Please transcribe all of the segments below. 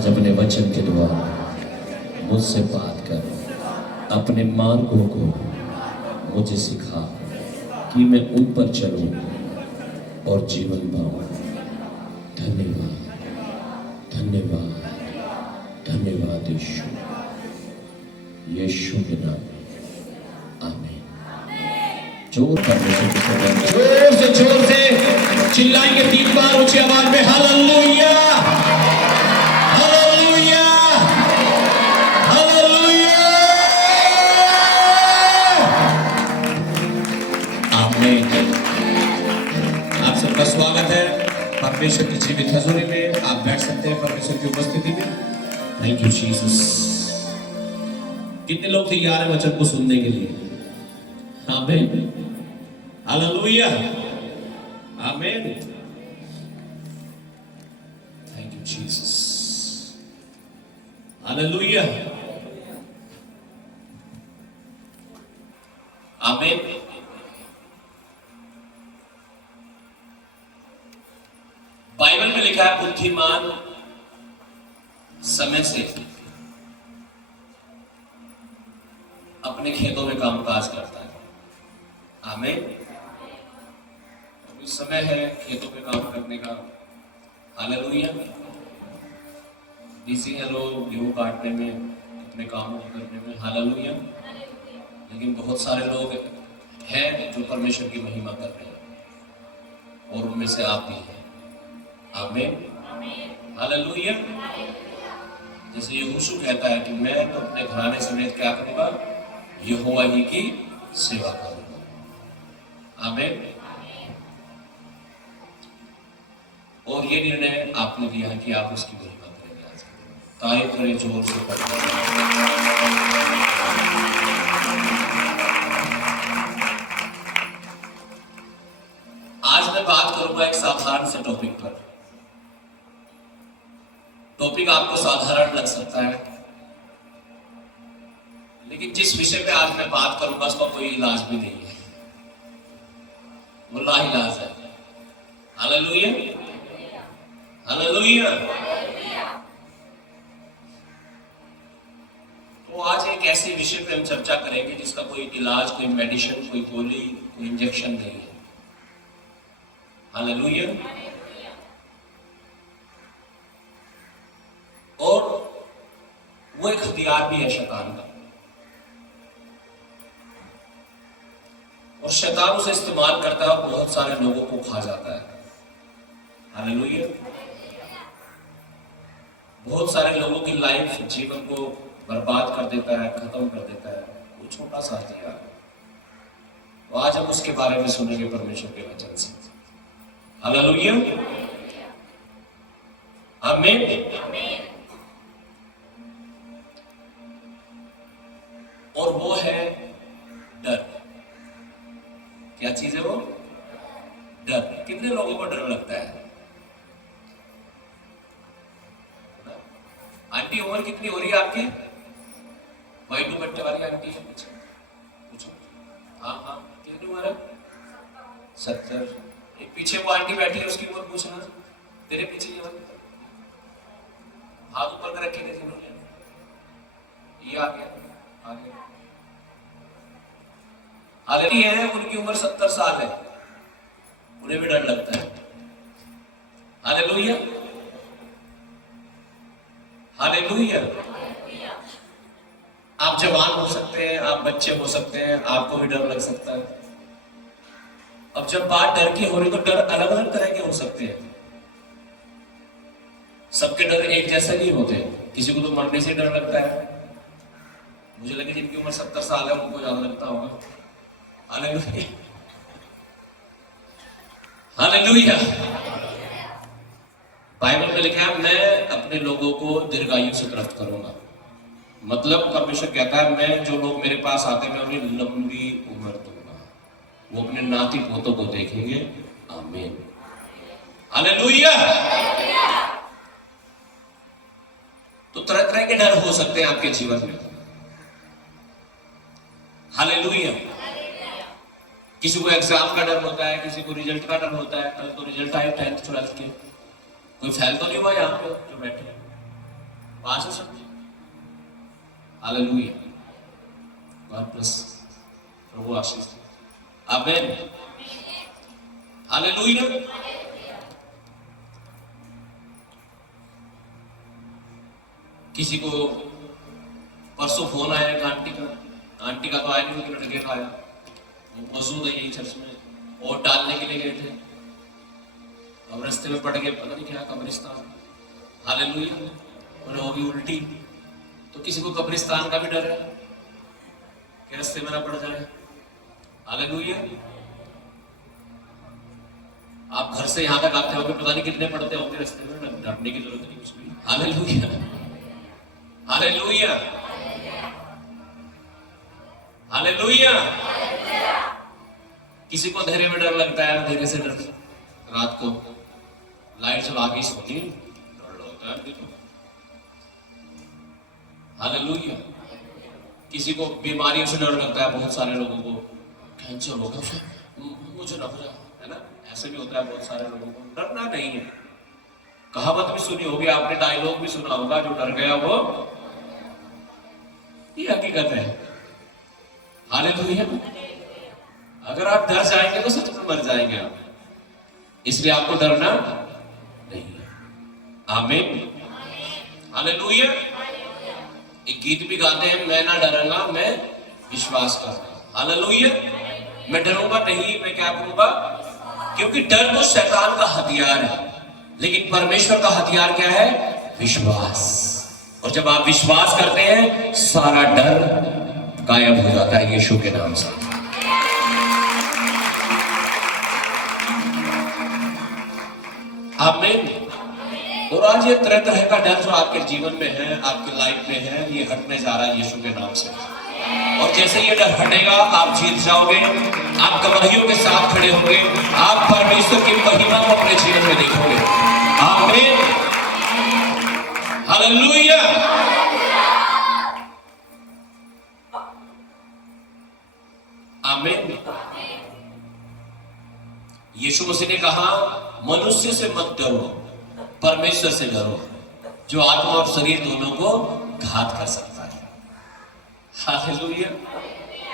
आज अपने वचन के द्वारा मुझसे बात कर, अपने मार्गों को मुझे सिखा कि मैं उन पर चलूं और जीवन पाऊं। धन्यवाद, धन्यवाद, धन्यवाद यीशु, यीशु के नाम में आमीन। जोर से चिल्लाएंगे 3 बार ऊंची आवाज में, हालेलुया, हालेलुया, हालेलुया, आमीन। आप सबका स्वागत है परमेश्वर की जीवित हजूरी में। आप बैठ सकते हैं परमेश्वर की उपस्थिति में। Thank you Jesus. कितने लोग तैयार हैं वचन को सुनने के लिए? आमीन, हालेलुया, आमीन। थैंक यू जीसस, हालेलुया, आमीन। बाइबल में लिखा है बुद्धिमान समय से अपने खेतों में कामकाज करता है। आमीन। अभी समय है खेतों में काम करने का। हालेलुया। बिजी है लोग गेहूं काटने में, अपने कामों को करने में। हालेलुया। लेकिन बहुत सारे लोग हैं जो परमेश्वर की महिमा कर रहे हैं और उनमें से आप भी हैं। आमीन, हालेलुया। जैसे यहोशू कहता है कि मैं तो अपने घराने समेत क्या करूंगा? यहोवा ही की सेवा करूंगा। आमीन। और ये निर्णय आपने लिया है कि आप उसकी महिमा करेंगे। आज तारीफ करें जोर से। आज मैं बात करूंगा एक साधारण से टॉपिक पर। टॉपिक आपको साधारण लग सकता है, लेकिन जिस विषय पे आज मैं बात करूंगा उसका कोई इलाज भी नहीं है। वो लाइलाज है। Hallelujah, hallelujah. तो आज एक ऐसे विषय पे हम चर्चा करेंगे जिसका कोई इलाज, कोई मेडिसिन, कोई गोली, कोई इंजेक्शन नहीं है। हालेलुया। और वो एक हथियार भी है शैतान का, और शैतान उसे इस्तेमाल करता है और बहुत सारे लोगों को खा जाता है। हालेलुया। बहुत सारे लोगों की लाइफ, जीवन को बर्बाद कर देता है, खत्म कर देता है वो छोटा सा हथियार। तो आज हम उसके बारे में सुनेंगे परमेश्वर के वचन से। हालेलुया, आमीन। और वो है डर। क्या चीज है वो? डर। कितने लोगों को डर लगता है? आंटी उम्र कितनी हो रही है आपकी? वाइट दुपट्टे वाली आंटी है, पूछो। हाँ हाँ, कितनी उम्र है? 70। एक पीछे वो आंटी बैठी है, उसकी उम्र पूछना। तेरे पीछे ये वाली हाथ ऊपर कर रखे थे जिन्होंने, ये आ गया, आ गया। हालांकि है उनकी उम्र 70 साल है, उन्हें भी डर लगता है। Hallelujah, hallelujah. आप जवान हो सकते हैं, आप बच्चे हो सकते हैं, आपको भी डर लग सकता है। अब जब बात डर की हो रही तो डर अलग अलग तरह के हो सकते हैं। सबके डर एक जैसे नहीं होते। किसी को तो मरने से डर लगता है। मुझे लगे जिनकी उम्र 70 साल है उनको ज्यादा लगता होगा। Hallelujah, hallelujah. बाइबल में लिखा है मैं अपने लोगों को दीर्घायु से प्राप्त करूंगा। मतलब परमेश्वर कहता है मैं जो लोग मेरे पास आते हैं मैं उन्हें लंबी उम्र दूंगा। वो अपने नाती पोतों को देखेंगे। आमीन, हालेलुया। तो तरह तरह के डर हो सकते हैं आपके जीवन में। हालेलुया। किसी को एग्जाम का डर होता है, किसी को रिजल्ट का डर होता है। कल तो रिजल्ट आए 10th 12th के। कोई फेल तो नहीं हुआ यहाँ पे जो बैठे हैं? पास है सब। हालेलुया, गॉड ब्लेस, प्रभु आशीष दे। आमीन, हालेलुया। किसी को परसों फोन आया एक आंटी का तो आया नहीं, उनके लड़के का आया, वो मौजूद है यही चर्च में, वोट डालने के लिए गए थे, अब रास्ते में पड़ गए पता नहीं क्या कब्रिस्तान। हालेलुया, उन्हें होगी उल्टी। तो किसी को कब्रिस्तान का भी डर है कि रास्ते में ना पड़ जाए। हालेलुया, आप घर से यहां तक आते होंगे, पता नहीं कितने पड़ते होंगे रास्ते में, डरने की जरूरत नहीं कुछ भी। Hallelujah, hallelujah, hallelujah. किसी को अंधेरे में डर लगता है, अंधेरे से डर, रात को लाइट जला के सोनी डर लगता है। हालेलुया, किसी को बीमारियों से डर लगता है, बहुत सारे लोगों को कैंसर होगा मुझे ना हो जाए, है ना, ऐसे भी होता है बहुत सारे लोगों को। डरना नहीं है, कहावत भी सुनी होगी आपने, डायलॉग भी सुना होगा, जो डर गया वो, ये हकीकत है। हालेलुया, अगर आप डर जाएंगे तो सच में मर जाएंगे आप, इसलिए आपको डरना नहीं है। आमीन, हालेलुया। एक गीत भी गाते हैं, मैं ना डरूंगा मैं विश्वास करूंगा। हालेलुया, मैं डरूंगा नहीं, मैं क्या करूंगा, क्योंकि डर तो शैतान का हथियार है, लेकिन परमेश्वर का हथियार क्या है, विश्वास। और जब आप विश्वास करते हैं सारा डर गायब हो जाता है यीशु के नाम से। आमीन। और आज ये तरह तरह का डर जो आपके जीवन में है, आपके लाइफ में है, ये हटने जा रहा है यीशु के नाम से। और जैसे ये डर हटेगा आप जीत जाओगे, आप गवाहियों के साथ खड़े होंगे, आप परमेश्वर की महिमा को अपने जीवन में देखोगे। आमीन, हालेलुया। आमीन। यीशु मसीह ने कहा मनुष्य से मत डरो, परमेश्वर से डरो, जो आत्मा और शरीर दोनों को घात कर सकता है। हालेलुया।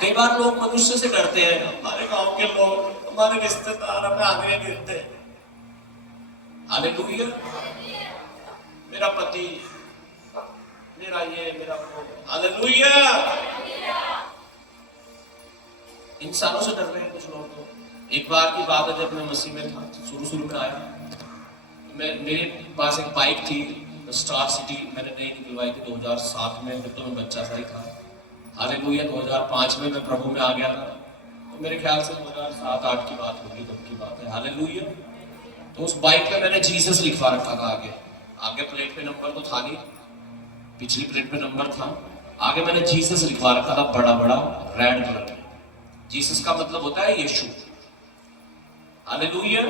कई बार लोग मनुष्य से डरते हैं, हमारे गांव के लोग, हमारे रिश्तेदार हमें आने नहीं देते। हालेलुया, मेरा पति, मेरा ये, मेरा वो। हालेलुया, इंसानों से डर रहे हैं कुछ लोग तो। एक बार की बात है, जब मैं मसीह में था, शुरू में आया, मेरे पास एक बाइक थी स्टार सिटी, मैंने नई निकलवाई थी 2007 में, जब तो मैं बच्चा सा ही था। हालेलुया, 2005 में मैं प्रभु में आ गया था, तो मेरे ख्याल से 2007-8 की बात होगी, तब की बात है। हालेलुया। तो उस बाइक पे मैंने जीसस लिखवा रखा था आगे प्लेट पे नंबर तो था नहीं, पिछली प्लेट पे नंबर था, आगे मैंने जीसस लिखवा रखा था बड़ा बड़ा रेड कलर में। जीसस का मतलब होता है यीशु। हालेलुया।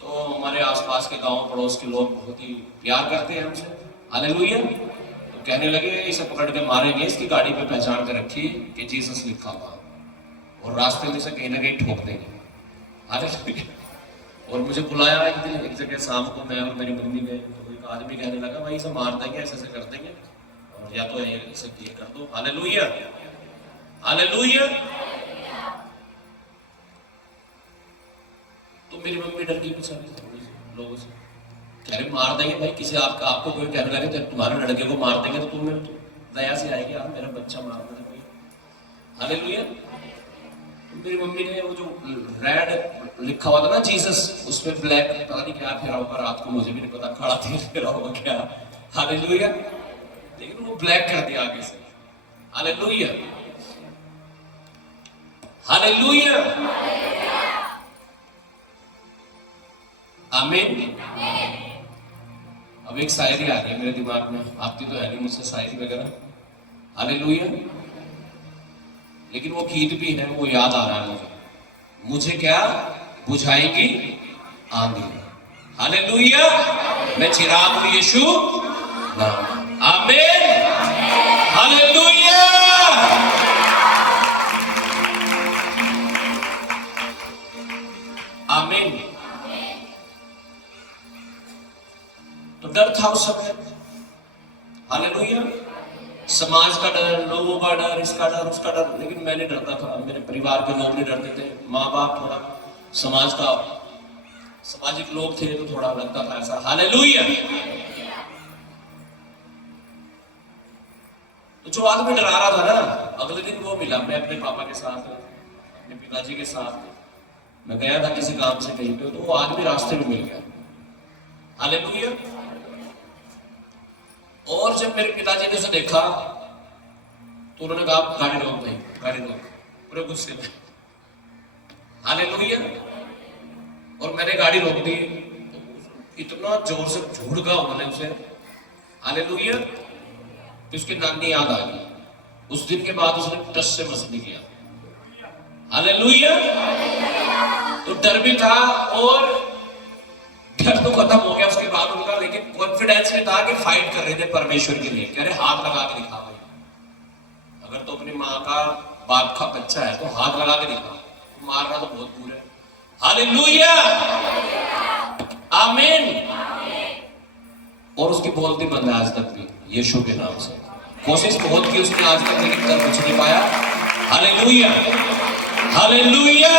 तो हमारे आसपास के गांव पड़ोस के लोग बहुत ही प्यार करते हैं हमसे। हालेलुया। तो कहने लगे इसे पकड़ के मारेंगे, इसकी गाड़ी पे पहचान कर रखी कि जीसस लिखा हुआ, और रास्ते में से कहीं ना कहीं ठोक देंगे। हालेलुया। और मुझे बुलाया एक दिन, एक जगह शाम को, मैं और मेरी मम्मी गए, तो एक आदमी कहने लगा भाई इसे मार देंगे, ऐसे कर देंगे, और या तो ऐसे ये कर दो। Hallelujah, hallelujah. तो मेरी मम्मी डर गई बेचारी थोड़ी सी लोगों से, कह रहे मार देंगे भाई, किसी आपको कोई कहने लगे तो तुम्हारे लड़के को मार देंगे तो तुम्हें दया से आएगी, यार मेरा बच्चा मार देना कोई। हालेलुया। मेरी मम्मी ने वो जो रेड लिखा हुआ था ना जीसस, उसमें ब्लैक पता नहीं क्या फेरा होगा, रात को मुझे भी नहीं पता, खड़ा तेल फेरा होगा क्या। हालेलुया। लेकिन वो ब्लैक कर दिया आगे से। हालेलुया, हालेलुया, आमीन। अब एक शायरी आ रही है मेरे दिमाग में, आपकी तो है नहीं मुझसे शायरी वगैरह। हालेलुया। लेकिन वो गीत भी है, वो याद आ रहा है मुझे क्या बुझाएगी आंधी। हालेलुया। मैं चिराग हूं यीशु नाम। आमीन, हालेलुया। आमीन। तो डर था उस समय, हालेलुया। समाज का डर, लोगों का डर, इसका डर, उसका डर, लेकिन मैं नहीं डरता था। मेरे परिवार के लोग नहीं डरते थे, माँ बाप थोड़ा समाज का सामाजिक लोग थे तो थोड़ा लगता था ऐसा। हालेलुया। तो जो आदमी डरा रहा था ना, अगले दिन वो मिला। मैं अपने पापा के साथ, अपने पिताजी के साथ मैं गया था किसी काम से कहीं पे, तो वो आदमी रास्ते में मिल गया। हालेलुया। और जब मेरे पिताजी ने उसे देखा तो उन्होंने कहा गाड़ी रोक भाई, गाड़ी रोक, पूरे गुस्से में। हालेलुया। और मैंने गाड़ी रोक दी, इतना जोर से झूठा उन्होंने उसे। हालेलुया। तो उसकी नानी याद आ गई। उस दिन के बाद उसने टच से मस नहीं किया। हालेलुया। तो डर भी था और डर तो खत्म हो गया उसके बाद उनका, लेकिन कॉन्फिडेंस में था कि फाइट कर रहे थे परमेश्वर के लिए। कह रहे हाथ लगा के दिखा भाई, अगर तो अपनी माँ का बाप का बच्चा है तो हाथ लगा के दिखा, मारना तो बहुत दूर है। हालेलुया। आमीन। और उसकी बोलती बंद है आज तक भी, यीशु के नाम से। कोशिश बहुत की उसने आज तक, लेकिन कर कुछ नहीं पाया। हालेलुया। हालेलुया।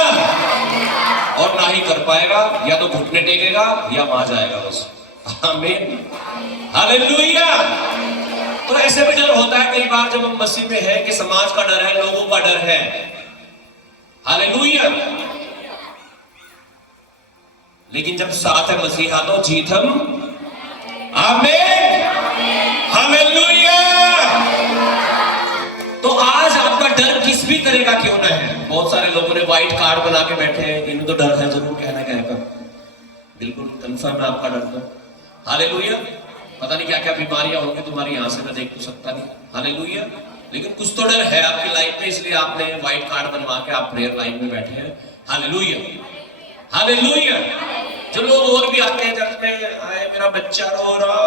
और ना ही कर पाएगा, या तो घुटने टेकेगा या वहां जाएगा बस। आमीन। हालेलुया। तो ऐसे भी डर होता है कई बार जब हम मसीह में है, कि समाज का डर है, लोगों का डर है। हालेलुया। लेकिन जब साथ है मसीहा तो जीत हम। आमीन। हालेलुया। तो आज आपका डर किस भी तरह का क्यों ना है, बहुत सारे लोगों ने व्हाइट कार्ड बना के बैठे हैं, इन्हें तो डर है, जरूर कहना कहकर बिल्कुल कंफर्म है आपका डर तो। हालेलुया। पता नहीं क्या क्या बीमारियां होंगी तुम्हारी, यहां से मैं देख तो सकता नहीं। हालेलुया। लेकिन कुछ तो डर है आपकी लाइफ में, इसलिए आपने व्हाइट कार्ड बनवा के आप प्रेयर लाइन में बैठे हैं। हालेलुया। हालेलुया। जो लोग और भी आते हैं चर्च में, आए मेरा बच्चा रो रहा,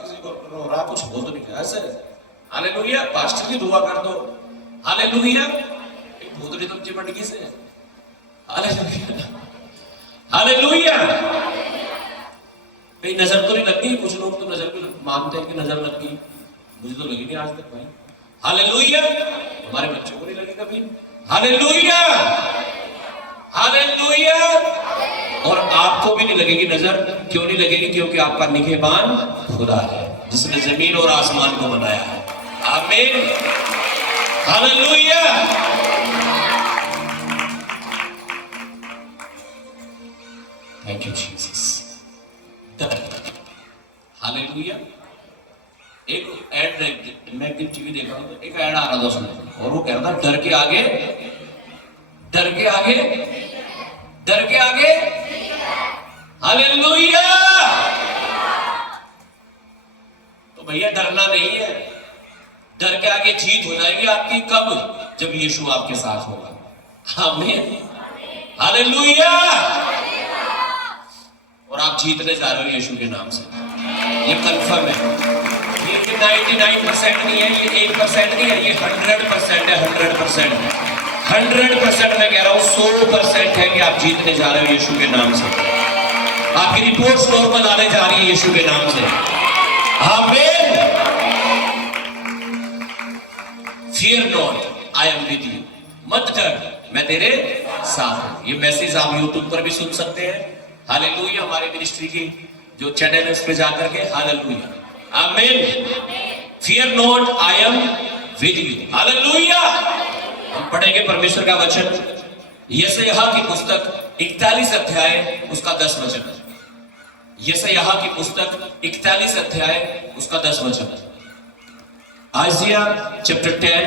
किसी को रो रहा, कुछ हो तो नहीं ऐसे। हालेलुया। पास्टर की दुआ कर दो। हालेलुया। एक भूतड़ी तो चिपट गई से। हालेलुया। हालेलुया। कहीं नजर तो नहीं लगती, कुछ लोग तो नजर भी मानते हैं कि नजर लग गई, मुझे तो लगी नहीं आज तक भाई। हालेलुया। हमारे बच्चों को नहीं लगी कभी। हालेलुया। हालेलुया। और आपको भी नहीं लगेगी नजर। क्यों नहीं लगेगी? क्योंकि आपका निगहबान खुदा है, जिसने जमीन और आसमान को बनाया है। आमीन। Hallelujah. Thank you Jesus. Hallelujah. एक एड मैं टीवी देख रहा हूं, एक एड आ रहा था उसमें, और वो कह रहा था डर के आगे, डर के आगे, डर के आगे। हालेलुया। तो भैया डरना नहीं है, डर के आगे जीत हो जाएगी आपकी। कब? जब यीशु आपके साथ होगा। आमीन। हालेलुया। और आप जीतने जा रहे हो यीशु के नाम से, ये कंफर्म है। ये 99% नहीं है, ये 1% नहीं है, ये 100% है। 100% है, 100% मैं कह रहा हूं, 100% है कि आप जीतने जा रहे हो यीशु के नाम से। आपकी रिपोर्ट्स नॉर्मल आने जा रही है यीशु के नाम से। आमीन। Fear not, I am with you. मत डर, मैं तेरे साथ हूं। ये मैसेज आप यूट्यूब पर भी सुन सकते हैं। हालेलुया। हमारे मिनिस्ट्री की जो चैनल है उस पर जाकर के। हालेलुया। आमीन। Fear not, I am with you. Hallelujah. हम पढ़ेंगे परमेश्वर का वचन, यशायाह की पुस्तक 41 अध्याय उसका 10 वचन। यशायाह की पुस्तक 41 अध्याय उसका 10 वचन। Isaiah chapter 10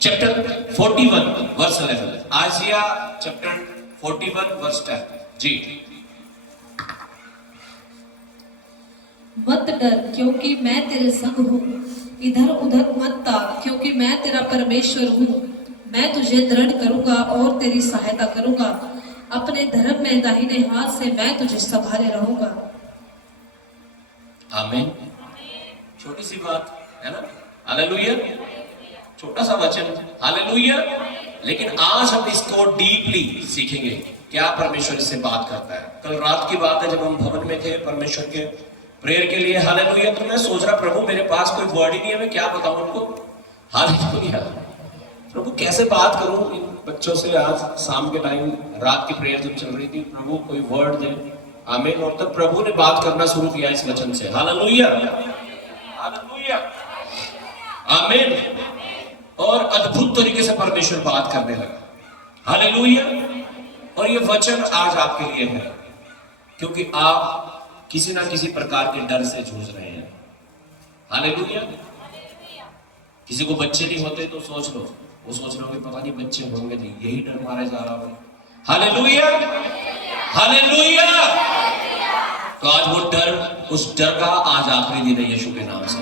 chapter 41 verse 11। Isaiah chapter 41 verse 10 जी। मत डर, क्योंकि मैं तेरे संग हूँ। इधर उधर मत ताक, क्योंकि मैं तेरा परमेश्वर हूँ। मैं तुझे दृढ़ करूंगा और तेरी सहायता करूंगा। अपने धर्म में दाहिने हाथ से मैं तुझे संभाले रहूंगा। आमीन। छोटी सी बात है ना। हालेलुया। छोटा सा वचन। हालेलुया। लेकिन आज हम इसको डीपली सीखेंगे, क्या परमेश्वर इससे बात करता है। कल रात की बात है, जब हम भवन में थे परमेश्वर के, प्रेयर के लिए। हालेलुया। तो मैं सोच रहा प्रभु मेरे पास कोई वर्ड ही नहीं है, मैं क्या बताऊं उनको। हालेलुया। प्रभु कैसे बात करूं इन बच्चों से। आज शाम के टाइम रात की प्रेयर जब चल रही थी, प्रभु कोई वर्ड दे। आमीन। और तब प्रभु ने बात करना शुरू किया इस वचन से। हालेलुया, हालेलुया, आमीन। और अद्भुत तरीके से परमेश्वर बात करने लगा। हालेलुया। और ये वचन आज आपके लिए है, क्योंकि आप किसी ना किसी प्रकार के डर से जूझ रहे हैं। हालेलुया। किसी को बच्चे नहीं होते तो सोच लो, वो सोच रहा हो पता नहीं बच्चे होंगे नहीं, यही डर मारे जा रहा हूं। Hallelujah, hallelujah. तो आज वो डर, उस डर का आज आखिरी दिन है यीशु के नाम से।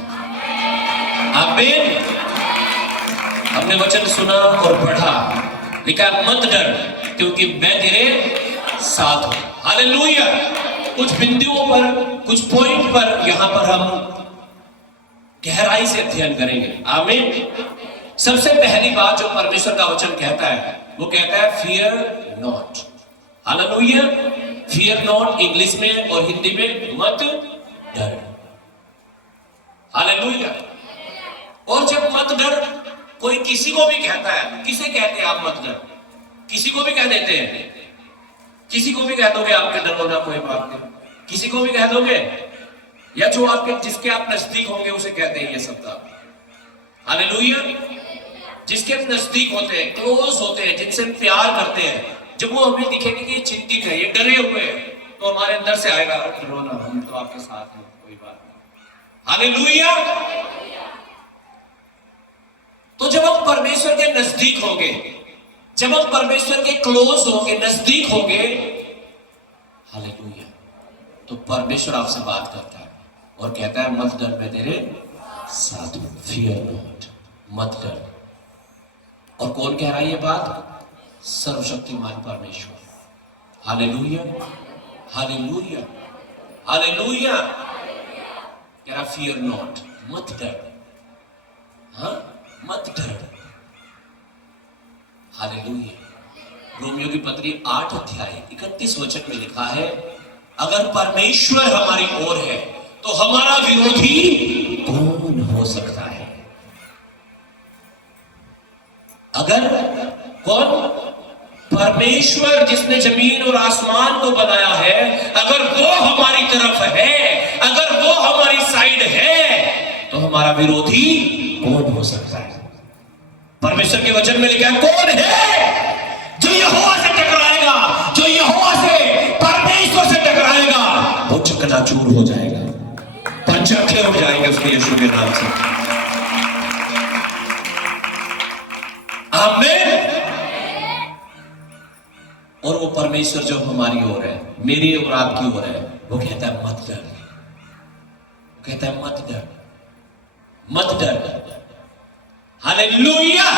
आमीन। हमने वचन सुना और पढ़ा, लिखा मत डर क्योंकि मैं तेरे साथ हूं। हालेलुया। कुछ बिंदुओं पर, कुछ पॉइंट पर यहां पर हम गहराई से अध्ययन करेंगे। आमीन। सबसे पहली बात जो परमेश्वर का वचन कहता है, वो कहता है fear not. Hallelujah. Fear not English में और हिंदी में मत डर। हालेलुया। और जब मत डर कोई किसी को भी कहता है, किसे कहते हैं आप मत डर? किसी को भी कह देते हैं, किसी को भी कह दोगे आपके डर होना कोई बात नहीं, किसी को भी कह दोगे, या जो आपके जिसके आप नजदीक होंगे उसे कहते हैं ये शब्द। हालेलुया। जिसके नजदीक होते हैं, क्लोज होते हैं, जिनसे प्यार करते हैं, जब वो हमें दिखेंगे कि ये चिंतित है, ये डरे हुए हैं, तो हमारे अंदर से आएगा डरो ना, हम तो आपके साथ हैं, कोई बात नहीं। हालेलुया। तो जब हम परमेश्वर के नजदीक होंगे, जब हम परमेश्वर के क्लोज होंगे, नजदीक होंगे, हालेलुया, तो परमेश्वर आपसे बात करता है और कहता है मत डर, मैं तेरे साथ हूं। फियर नॉट, मत डर। और कौन कह रहा है ये बात? सर्वशक्तिमान परमेश्वर। Hallelujah, hallelujah, hallelujah. कह रहा फियर नॉट, मत डर। हाँ, मत डर। हालेलुया। रोमियो की पत्री 8 अध्याय 31 वचन में लिखा है, अगर परमेश्वर हमारी ओर है तो हमारा विरोधी कौन हो सकता है? अगर कौन? परमेश्वर जिसने जमीन और आसमान को बनाया है, अगर वो हमारी तरफ है, अगर वो हमारी साइड है, तो हमारा विरोधी कौन हो सकता है? परमेश्वर के वचन में लिखा है, कौन है जो यहोवा से टकराएगा? जो यहोवा से, परमेश्वर से टकराएगा, वो चकनाचूर हो जाएगा, पंचरखे हो जाएंगे उसके यीशु के नाम से। आमीन। और वो परमेश्वर जो हमारी ओर है, मेरी और आपकी ओर है, वो कहता है मत डर, कहता है मत डर, मत डर। हालेलुया।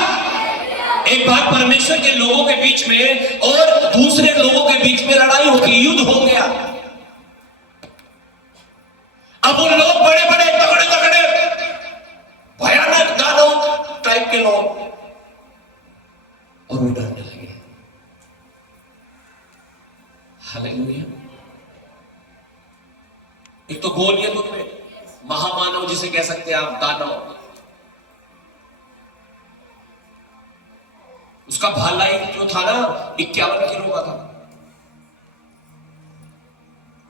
एक बार परमेश्वर के लोगों के बीच में और दूसरे लोगों के बीच में लड़ाई होगी, युद्ध हो गया। अब वो लोग बड़े बड़े तगड़े तगड़े भयानक दानव टाइप के लोग, और वो डरने लगे। हालेलुया। एक तो गोलियत उनमें, महामानव जिसे कह सकते हैं आप, दानव, उसका भाला जो था ना 51 किलो का था।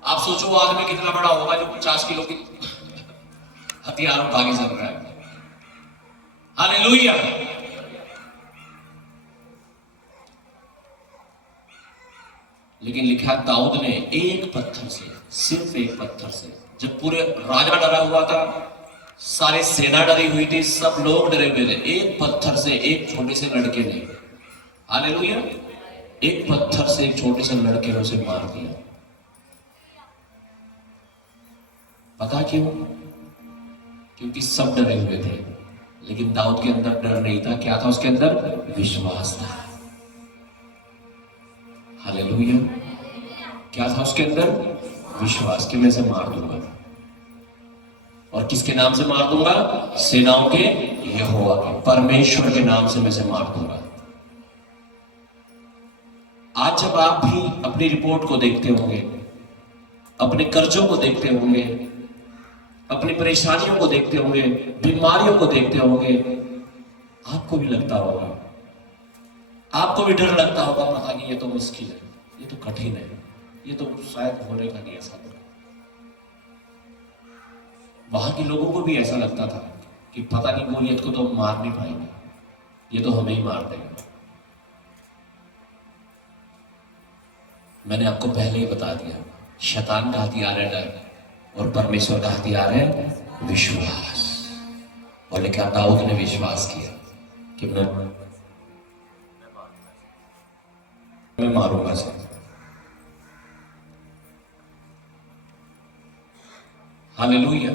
आप सोचो वो आदमी कितना बड़ा होगा जो 50 किलो की हथियार उठा के चल रहा है। हालेलुया। लेकिन लिखा दाऊद ने एक पत्थर से, सिर्फ एक पत्थर से, जब पूरे राजा डरा हुआ था, सारे सेना डरी हुई थी, सब लोग डरे हुए थे, एक पत्थर से, एक छोटे से लड़के ने, हालेलुया, एक पत्थर से एक छोटे से लड़के ने उसे मार दिया। पता क्यों? क्योंकि सब डरे हुए थे, लेकिन दाऊद के अंदर डर नहीं था। क्या था उसके अंदर? विश्वास था। हालेलुया। क्या था उसके अंदर? विश्वास कि मैं इसे मार दूंगा। और किसके नाम से मार दूंगा? सेनाओं के यहोवा के, परमेश्वर के नाम से मैं इसे मार दूंगा। आज जब आप भी अपनी रिपोर्ट को देखते होंगे, अपने कर्जों को देखते होंगे, अपनी परेशानियों को देखते होंगे, बीमारियों को देखते होंगे, आपको भी लगता होगा, आपको भी डर लगता होगा, पता नहीं ये तो मुश्किल है, ये तो कठिन है, ये तो शायद होने का नहीं ऐसा। वहां के लोगों को भी ऐसा लगता था कि पता नहीं गोलियत को तो हम मार नहीं पाएंगे, ये तो हमें ही मार देगा। मैंने आपको पहले ही बता दिया, शैतान का हथियार है डर और परमेश्वर का हथियार है विश्वास। और लेकिन दाऊद ने विश्वास किया कि मैं मारूंगा से। हालेलुया,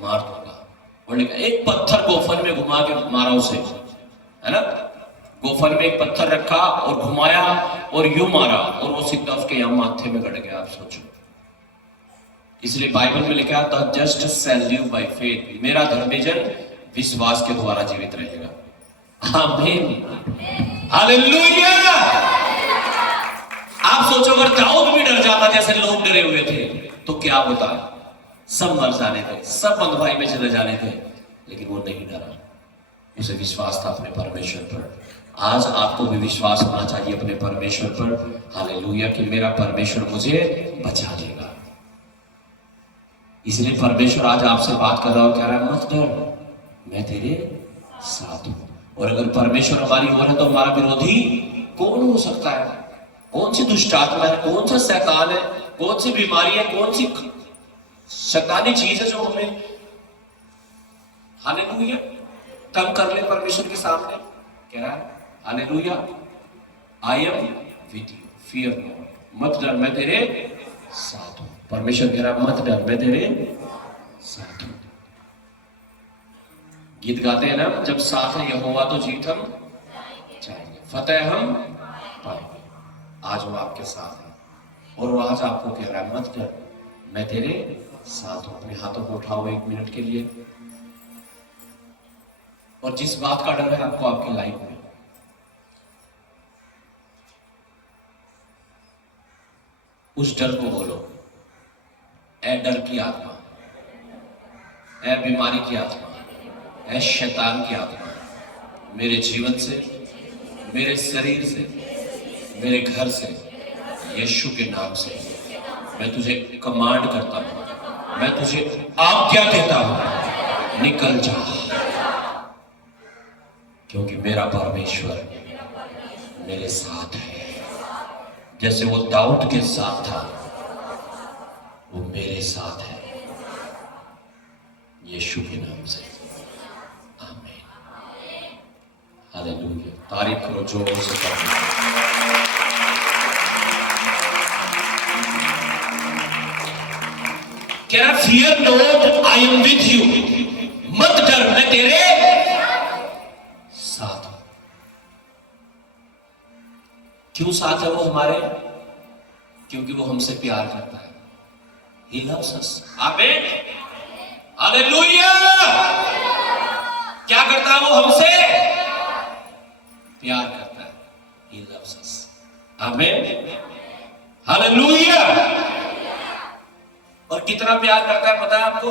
मार दूंगा। और लेकिन एक पत्थर गोफन में घुमा के मारा उसे, है ना, गोफन में एक पत्थर रखा और घुमाया और यूं मारा और वो सीधा उसके यहां माथे में गड़ गया। आप सोचो, इसलिए बाइबल में लिखा था just shall live by faith, मेरा धर्मी जन विश्वास के द्वारा जीवित रहेगा। आमीन, हालेलुया। आप सोचो अगर दाऊद भी डर जाता जैसे लोग डरे हुए थे तो क्या होता, सब मर जाने थे, सब बंधुआई में चले जाने थे, लेकिन वो नहीं डरा, उसे विश्वास था अपने परमेश्वर पर। आज आपको भी विश्वास होना चाहिए अपने परमेश्वर पर, हालेलुया, कि मेरा परमेश्वर मुझे बचा लेगा। इसलिए परमेश्वर आज आपसे बात कर रहा हो, कह रहा है मत डर, मैं तेरे साथ हूं। और अगर परमेश्वर हमारी ओर है तो हमारा विरोधी कौन हो सकता है? कौन सी दुष्ट आत्मा है, कौन सा शैतान है, कौन सी बीमारी है, कौन सी शैतानी चीज है जो हमें, हालेलुया, तंग कर ले परमेश्वर के सामने? कह रहा है hallelujah, I am with you, fear not, मत डर, मैं तेरे साथ हूं। परमेश्वर कह रहा है मत डर, मैं तेरे साथ हूं। गीत गाते हैं ना, जब साथ है यहोवा तो जीत हम जाएंगे, फतेह हम पाएंगे। आज वो आपके साथ है और वो आज आपको कह रहा है मत डर, मैं तेरे साथ हूं। अपने हाथों को उठाओ 1 मिनट के लिए, और जिस बात का डर है आपको आपकी लाइफ में, उस डर को बोलो, ए डर की आत्मा, ए बीमारी की आत्मा, ए शैतान की आत्मा, मेरे जीवन से, मेरे शरीर से, मेरे घर से, यीशु के नाम से मैं तुझे कमांड करता हूं, मैं तुझे आज्ञा देता हूं, निकल जा, क्योंकि मेरा परमेश्वर मेरे साथ है। जैसे वो दाऊद के साथ था, वो मेरे साथ है, यीशु के नाम से, आमीन, हालेलुया। तारीफ करो जोर से करो। कह रहा fear not, I am with you, मत डर, मैं तेरे साथ हूं। क्यों साथ है वो हमारे? क्योंकि वो हमसे प्यार करता है। He loves us. आमीन, हालेलुया। क्या करता है वो? हमसे प्यार करता है। He loves us. आमीन, हालेलुया। और कितना प्यार करता है पता है आपको?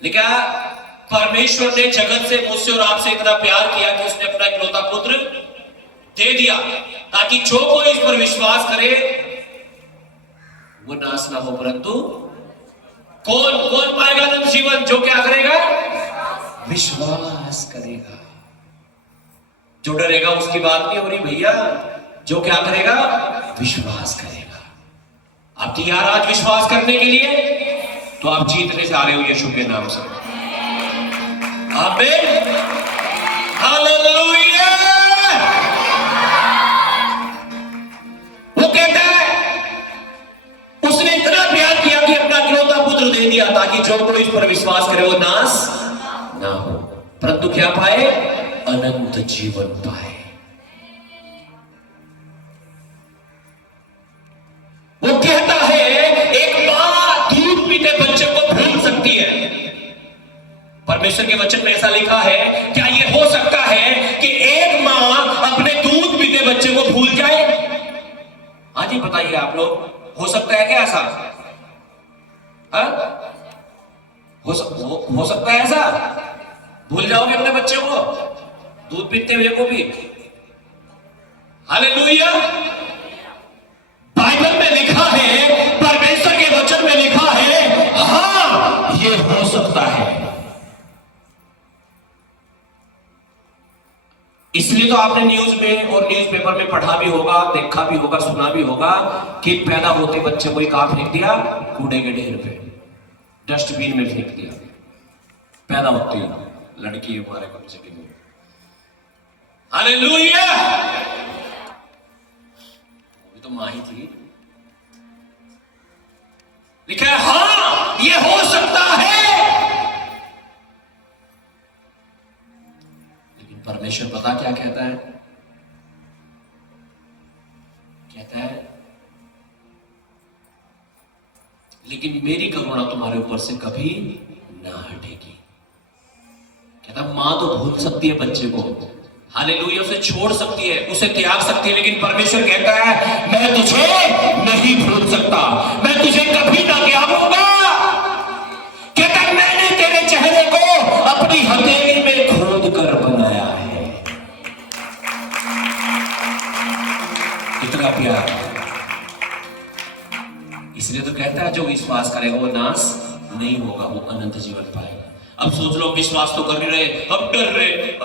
लिखा परमेश्वर ने जगत से, मुझसे और आपसे इतना प्यार किया कि उसने अपना इकलौता पुत्र दे दिया, ताकि जो कोई इस पर विश्वास करे वो नाश ना हो, परंतु कौन पाएगा अनंत जीवन? जो क्या करेगा? विश्वास करेगा। जो डरेगा उसकी बात नहीं हो रही भैया, जो क्या करेगा? विश्वास करेगा। आप तैयार आज विश्वास करने के लिए? तो आप जीतने से आ रहे हो यीशु के नाम से। आमीन, हालेलुया। वो कहता है उसने इतना प्यार किया कि अपना इकलौता पुत्र दे दिया, ताकि जो कोई इस पर विश्वास करे वो नाश ना हो, परंतु क्या पाए? अनंत जीवन पाए। वो कहता है एक मां दूध पीते बच्चे को भूल सकती है। परमेश्वर के वचन में ऐसा लिखा है, क्या ये हो सकता है कि एक मां अपने दूध पीते बच्चे को भूल जाए? हाँ जी, बताइए आप लोग, हो सकता है क्या ऐसा? हो सकता है ऐसा? भूल जाओगे अपने बच्चे को दूध पीते हुए को भी? हालेलुया। बाइबल में लिखा है, परमेश्वर के वचन में लिखा है, हाँ ये हो सकता है। इसलिए तो आपने न्यूज में और न्यूज़पेपर में पढ़ा भी होगा, देखा भी होगा, सुना भी होगा कि पैदा होते बच्चे को कहां फेंक दिया? कूड़े के ढेर पे, डस्टबिन में फेंक दिया। पैदा होती है लड़की हमारे बच्चे के लिए। हालेलुया। वो तो माँ ही थी। लिखा है हाँ ये हो सकता है। लेकिन परमेश्वर पता क्या कहता है? कहता है लेकिन मेरी करुणा तुम्हारे ऊपर से कभी ना हटेगी। कहता मां तो भूल सकती है बच्चे को, हालेलुया, उसे छोड़ सकती है, उसे त्याग सकती है, लेकिन परमेश्वर कहता है मैं तुझे नहीं भूल सकता, मैं तुझे कभी ना त्यागूंगा। कहता है मैंने तेरे चेहरे को अपनी हथेली में खोद कर बनाया है। कितना प्यार। इसलिए तो कहता है जो विश्वास करेगा वो नाश नहीं होगा, वो अनंत जीवन पाएगा। अब सोच लो विश्वास तो कर नहीं रहे, अब डर रहे,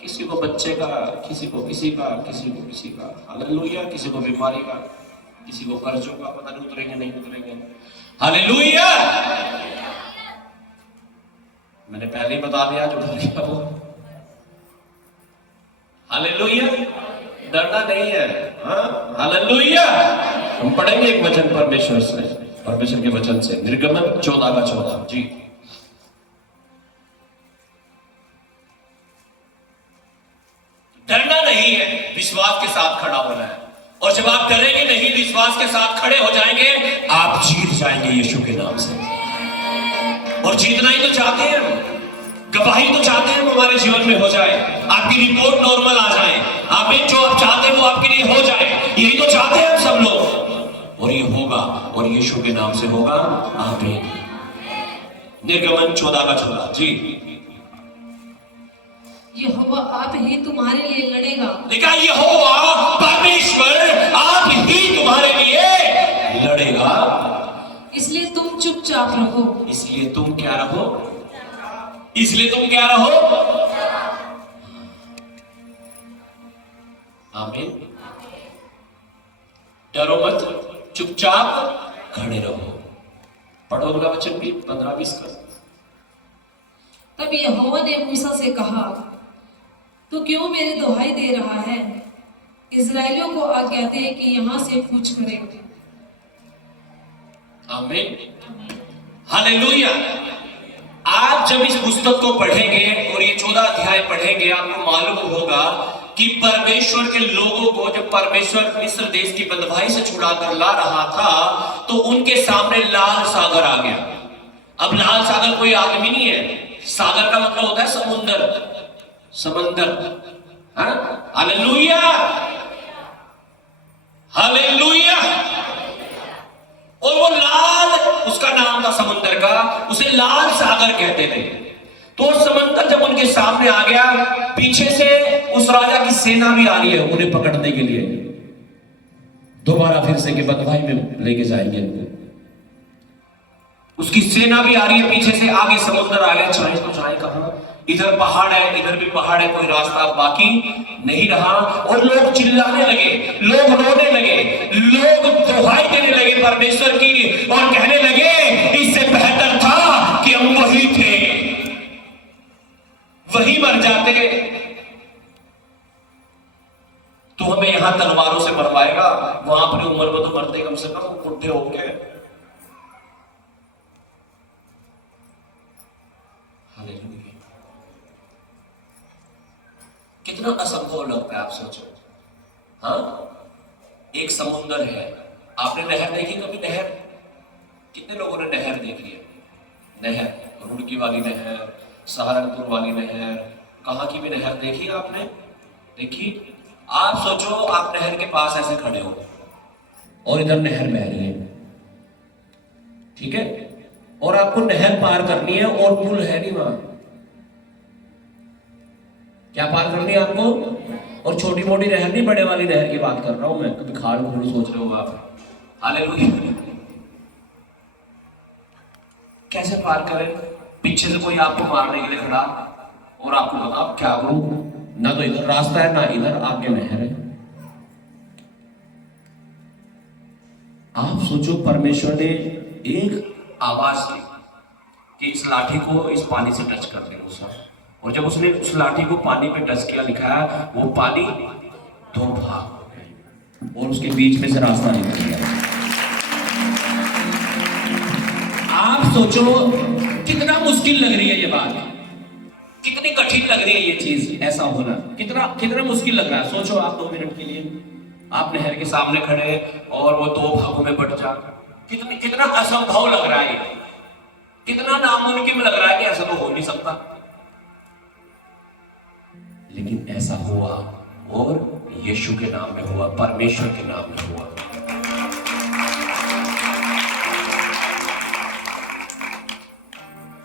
किसी को बच्चे का, किसी को किसी का, किसी को किसी का, हालेलुया, किसी को बीमारी का, किसी को कर्जों का, पता नहीं उतरेंगे नहीं उतरेंगे। हालेलुया। मैंने पहले ही बता दिया जो डर गया वो। हालेलुया, डरना नहीं है। हाँ हालेलुया। हम पढ़ेंगे एक वचन परमेश्वर से, परमेश्वर के वचन से, निर्गमन 14:14 जी। डरना नहीं है, विश्वास के साथ खड़ा होना है। और जब आप डरेंगे नहीं, विश्वास के साथ खड़े हो जाएंगे, आप जीत जाएंगे यीशु के नाम से। और जीतना ही तो चाहते हैं हम, गवाही तो चाहते हैं हमारे जीवन में हो जाए, आपकी रिपोर्ट नॉर्मल आ जाए। आमीन। जो आप चाहते हैं वो आपके लिए हो जाए, यही तो चाहते हैं हम सब लोग, और ये होगा, और यीशु के नाम से होगा। आमीन। निर्गमन 14:14 जी। यहोवा आप ही तुम्हारे लिए लड़ेगा। लिखा यहोवा परमेश्वर आप ही तुम्हारे लिए लड़ेगा। इसलिए तुम चुपचाप रहो। इसलिए तुम क्या रहो? इसलिए तुम क्या रहो? आमीन। डरो मत, चुपचाप खड़े रहो। पढ़ो अगला वचन भी 15-20 का। तब यहोवा ने मूसा से कहा, तू क्यों मेरी दुहाई दे रहा है? इस्राएलियों को आज्ञा दे कि यहां से कूच करें। आमीन। हालेलुया। आप जब इस पुस्तक को पढ़ेंगे और ये 14 अध्याय पढ़ेंगे, आपको मालूम होगा कि परमेश्वर के लोगों को जब परमेश्वर मिस्र देश की बंधुआई से छुड़ाकर ला रहा था, तो उनके सामने लाल सागर आ गया। अब लाल सागर कोई आदमी नहीं है, सागर का मतलब होता है समुंदर, समंदर। Hallelujah, hallelujah. और वो लाल, उसका नाम था समुंदर का, उसे लाल सागर कहते थे। तो समंदर जब उनके सामने आ गया, पीछे से उस राजा की सेना भी आ रही है उन्हें पकड़ने के लिए, दोबारा फिर से के बंधुआई में लेके जाएंगे। उसकी सेना भी आ रही है पीछे से, आगे समुद्र आ गया, चाहे तो जाए कहां? इधर पहाड़ है, इधर भी पहाड़ है, कोई रास्ता बाकी नहीं रहा। और लोग चिल्लाने लगे, लोग रोने लगे, लोग दुहाई देने लगे परमेश्वर की, और कहने लगे इससे बेहतर था कि हम वही थे, वही मर जाते, तो हमें यहां तलवारों से मरवाएगा, वहां अपनी उम्र में तो मरते कम से कम बुढ़े होके। कितना असंभव लगता है, आप सोचो। हाँ, एक समुंदर है। आपने नहर देखी कभी? नहर, कितने लोगों ने नहर देखी है? नहर, रुड़की वाली नहर, सहारनपुर वाली नहर, कहाँ की भी नहर देखी है आपने? देखी? आप सोचो आप नहर के पास ऐसे खड़े हो और इधर नहर बह रही है, ठीक है, और आपको नहर पार करनी है और पुल है नहीं वहां। क्या पार करनी है आपको? और छोटी मोटी नहर नहीं, बड़े वाली नहर की बात कर रहा हूं मैं। कभी खाड़ खूड़ सोच रहे हो आप? हालेलुया। कैसे पार करें? पीछे से कोई आपको मारने के लिए खड़ा और आपको लगा अब क्या करूं, ना तो इधर रास्ता है ना इधर आगे नहर है। आप सोचो, परमेश्वर ने एक आवाज दी कि इस लाठी को इस पानी से टच कर दे मूसा, और जब उसने उस लाठी को पानी पे टच किया, लिखा है वो पानी दो भाग हो गए और उसके बीच में से रास्ता निकल गया। आप सोचो कितना मुश्किल लग रही है ये बात, कितनी कठिन लग रही है ये चीज, ऐसा होना कितना कितना मुश्किल लग रहा है। सोचो आप 2 मिनट के लिए आप नहर के सामने खड़े और वो 2 भागों में बट जा, कितना असंभव लग रहा है, कितना नामुमकिन लग रहा है कि ऐसा तो हो नहीं सकता, लेकिन ऐसा हुआ और यीशु के नाम में हुआ, परमेश्वर के नाम में हुआ।